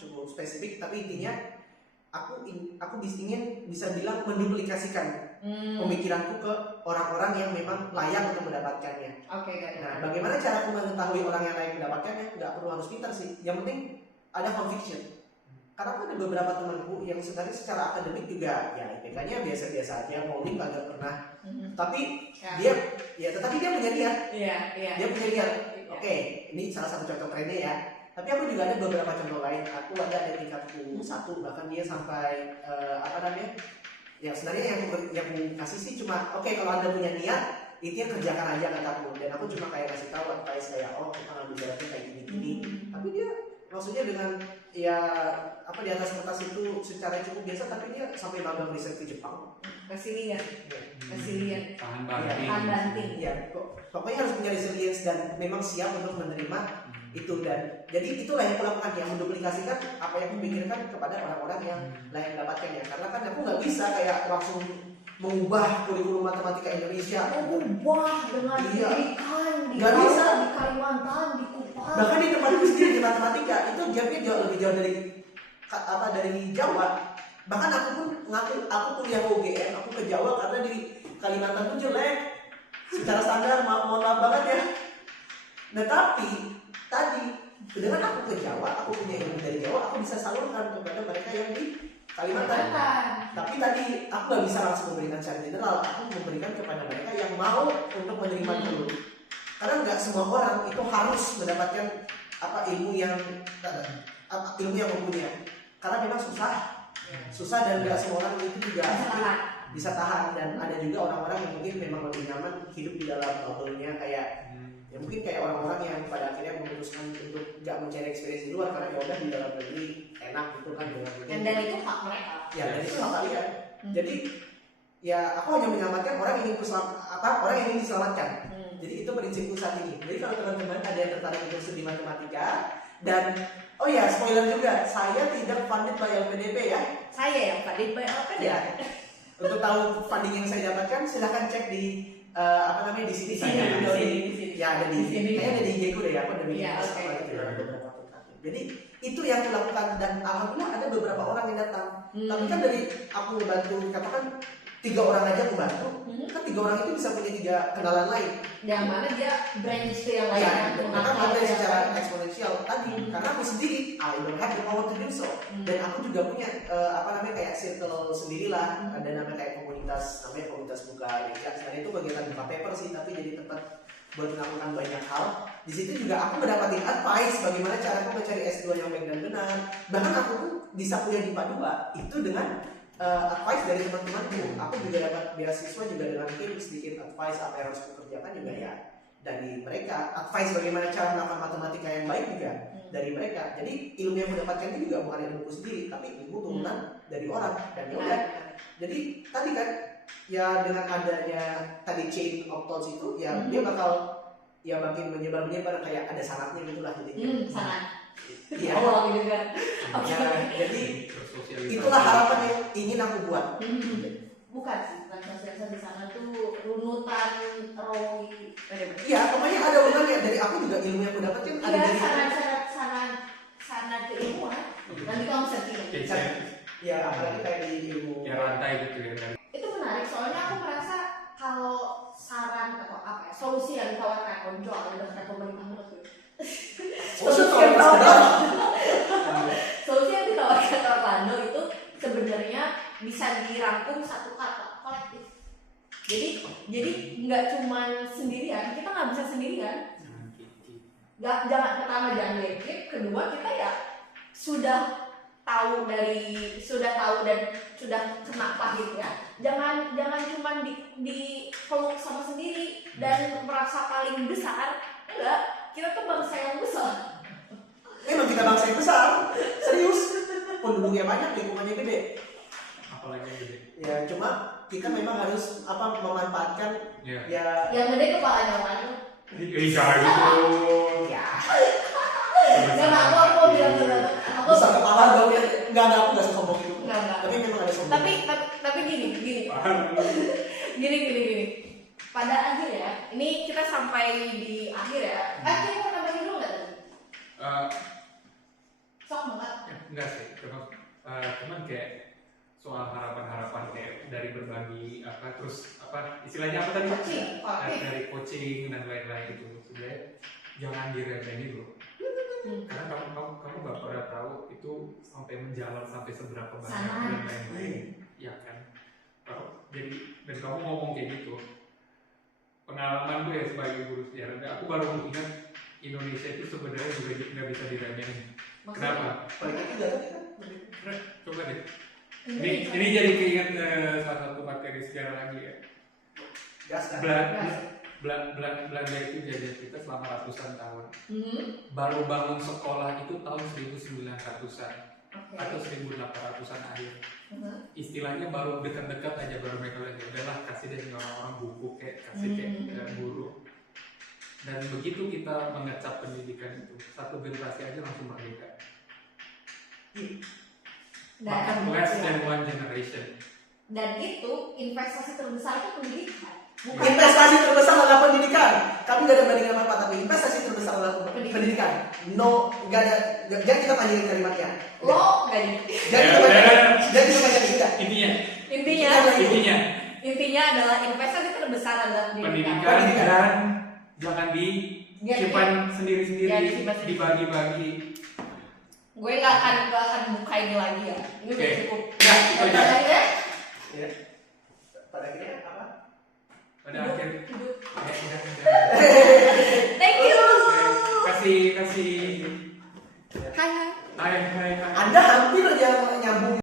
cukup spesifik, tapi intinya aku ingin bisa bilang menduplikasikan pemikiranku ke orang-orang yang memang layak untuk mendapatkannya. Oke. Nah, bagaimana cara aku mengetahui orang yang layak mendapatkannya? Nggak perlu harus pintar sih. Yang penting ada conviction. Karena ada beberapa temanku yang sebenarnya secara akademik juga ya IPK-nya biasa-biasa aja, polling kagak pernah. Tapi tetapi dia punya niat. Iya. Dia punya niat. Oke, ini salah satu contoh kerennya ya. Tapi aku juga ada beberapa contoh lain. Aku ada di tingkatku 1, bahkan dia sampai ya sebenarnya yang aku kasih sih cuma kalau Anda punya niat, itu yang kerjakan aja kataku. Dan aku cuma kayak kasih tahu advice kayak kita ngambil jalannya kayak gini. Tapi dia maksudnya dengan di atas kertas itu secara cukup biasa, tapi dia sampai magang riset ke Jepang. Resilient. Tahan banting. Ya, pokoknya harus punya resilience dan memang siap untuk menerima itu. Dan jadi itulah yang aku lakukan, yang menduplikasikan apa yang aku pikirkan kepada orang-orang yang layak mendapatkannya. Karena kan aku nggak bisa kayak langsung mengubah kurikulum matematika Indonesia. Ubah dengan diberikan di Kalimantan, di Kupang. Bahkan di tempatku sendiri di matematika itu gapnya lebih jauh dari Jawa. Bahkan aku pun aku kuliah ke UGM, aku ke Jawa karena di Kalimantan tuh jelek secara standar, mohon maaf banget ya. Nah tapi tadi dengan aku ke Jawa, aku punya ilmu dari Jawa, aku bisa salurkan kepada mereka yang di Kalimantan. Tapi tadi aku nggak bisa langsung memberikan secara general, aku memberikan kepada mereka yang mau untuk menerima dulu. Karena nggak semua orang itu harus mendapatkan ilmu yang mumpuni. Karena memang susah dan nggak semua orang itu juga bisa tahan. Dan ada juga orang-orang yang mungkin memang lebih nyaman hidup di dalam bubble-nya kayak ya mungkin kayak orang-orang yang pada akhirnya memutuskan untuk nggak mencari experience di luar karena ya udah di dalam negeri enak gitu kan dengan dan itu hak mereka. Ya dan itu hak kalian. Jadi ya aku hanya menyelamatkan orang yang ingin diselamatkan. Jadi itu prinsipku saat ini. Jadi kalau teman-teman ada yang tertarik untuk studi matematika dan spoiler juga, saya tidak funded by LPDP ya. Saya yang funded by LPDP. Ya. Untuk tahu funding yang saya dapatkan silahkan cek di di sini. Di sini. Ya ada di sini. Kayaknya ada di IG-ku deh apa demi. Ya, oke. Jadi itu yang aku lakukan dan alhamdulillah ada beberapa orang yang datang. Tapi kan dari aku membantu katakan 3 orang aja aku bantu, kan 3 orang itu bisa punya 3 kenalan lain. Yang mana dia branch ke yang lain. Karena ada secara eksponensial tadi. Karena aku sendiri, I don't have the power to do so. Dan aku juga punya kayak circle sendirilah. Ada namanya kayak komunitas buka gereja. Sebenarnya itu kegiatan buka paper sih, tapi jadi tempat buat melakukan banyak hal. Di situ juga aku mendapatkan advice bagaimana cara aku mencari S2 yang baik dan benar. Bahkan aku pun bisa kuliah di PA 2 itu dengan advice dari teman-temanku. Aku juga dapat beasiswa juga dengan tim, sedikit advice apa yang harus aku kerjakan juga ya dari mereka. Advice bagaimana cara melakukan matematika yang baik juga dari mereka. Jadi ilmu yang aku dapatkan ini juga bukan ilmuku sendiri, tapi ilmu turunan dari orang. Dan ya udah. Jadi tadi kan ya dengan adanya tadi chain of thoughts itu ya dia bakal ya makin menyebar kayak ada sanatnya gitulah jadinya. Sangat. Iya. Oh gitu kan. Ya, jadi itulah harapan yang ingin aku buat. Bukan sosialisasi di sana tuh runutan rawi. Iya, pokoknya ada urunannya. Dari aku juga ilmu yang aku dapatkan ada dari sanat keilmuan. Nanti kamu bisa ya apalagi kayak di ilmu ya rantai gitu ya. Itu menarik soalnya aku merasa kalau saran atau solusi yang ditawarkan Onjo ada dari pemerintah menurutku. Solusi yang ditawarkan Orlando itu sebenarnya bisa dirangkum satu kata, kolektif. Jadi nggak cuma sendirian, kita nggak bisa sendirian. Jangan gatekeep, kedua kita ya sudah tahu dan sudah kena pahitnya. Jangan cuma di peluk sama sendiri dan merasa paling besar. Enggak. Kita tuh bangsa yang besar. Memang kita bangsa yang besar, serius. Penduduknya banyak, lingkungannya gede. apalagi yang gede. Ya cuma kita memang harus memanfaatkan Iya. ya. Yang gede kepalanya mana? Jangan gitu. Ya. Karena aku bilang benar. Aku Besar kepala dong ya. Enggak ada, aku enggak sombong itu. Enggak. Tapi memang ada sombong. Tapi gini. Gini. Pada akhir ya, ini kita sampai di akhir ya. Kita mau nambahin dulu nggak tadi? Sok banget. Enggak sih, cuman kayak soal harapan-harapan kayak dari berbagi terus istilahnya apa tadi? Dari coaching dan lain-lain itu sebenarnya jangan diremehin dulu. Karena kamu nggak pernah tahu itu sampai menjalan sampai seberapa banyak dan lain-lain, ya kan? Jadi dan kamu ngomong kayak gitu, pengalaman gue ya sebagai guru sejarah, aku baru ingat Indonesia itu sebenarnya juga nggak bisa diremehin. Kenapa? Coba deh. Ini jadi keinget salah satu materi sejarah lagi ya. Belanda itu jajah kita selama ratusan tahun. Baru bangun sekolah itu tahun 1900-an atau 1800-an akhir. Istilahnya baru dekat-dekat aja baru mereka bilang udahlah kasih deh orang-orang buku kasih guru. Dan begitu kita mengecap pendidikan itu, satu generasi aja langsung merdeka. Bahkan less than one generation. Dan itu investasi terbesar itu pendidikan. Investasi terbesar adalah pendidikan. Tapi nggak ada bandingan apa-apa. Tapi investasi terbesar adalah pendidikan. No, nggak ada. Jangan kita panjangin kalimatnya. Lo nggak di. Jangan kita panjangin kita. Intinya adalah investasi terbesar adalah pendidikan dan jangan disimpan sendiri-sendiri, dibagi-bagi. Gue nggak akan buka ini lagi ya. Ini udah cukup. Ya, itu aja. Ya. Pada akhirnya apa? Pada akhir. Thank you. Kasih. Hai. Hai. Anda hampir aja nyambung.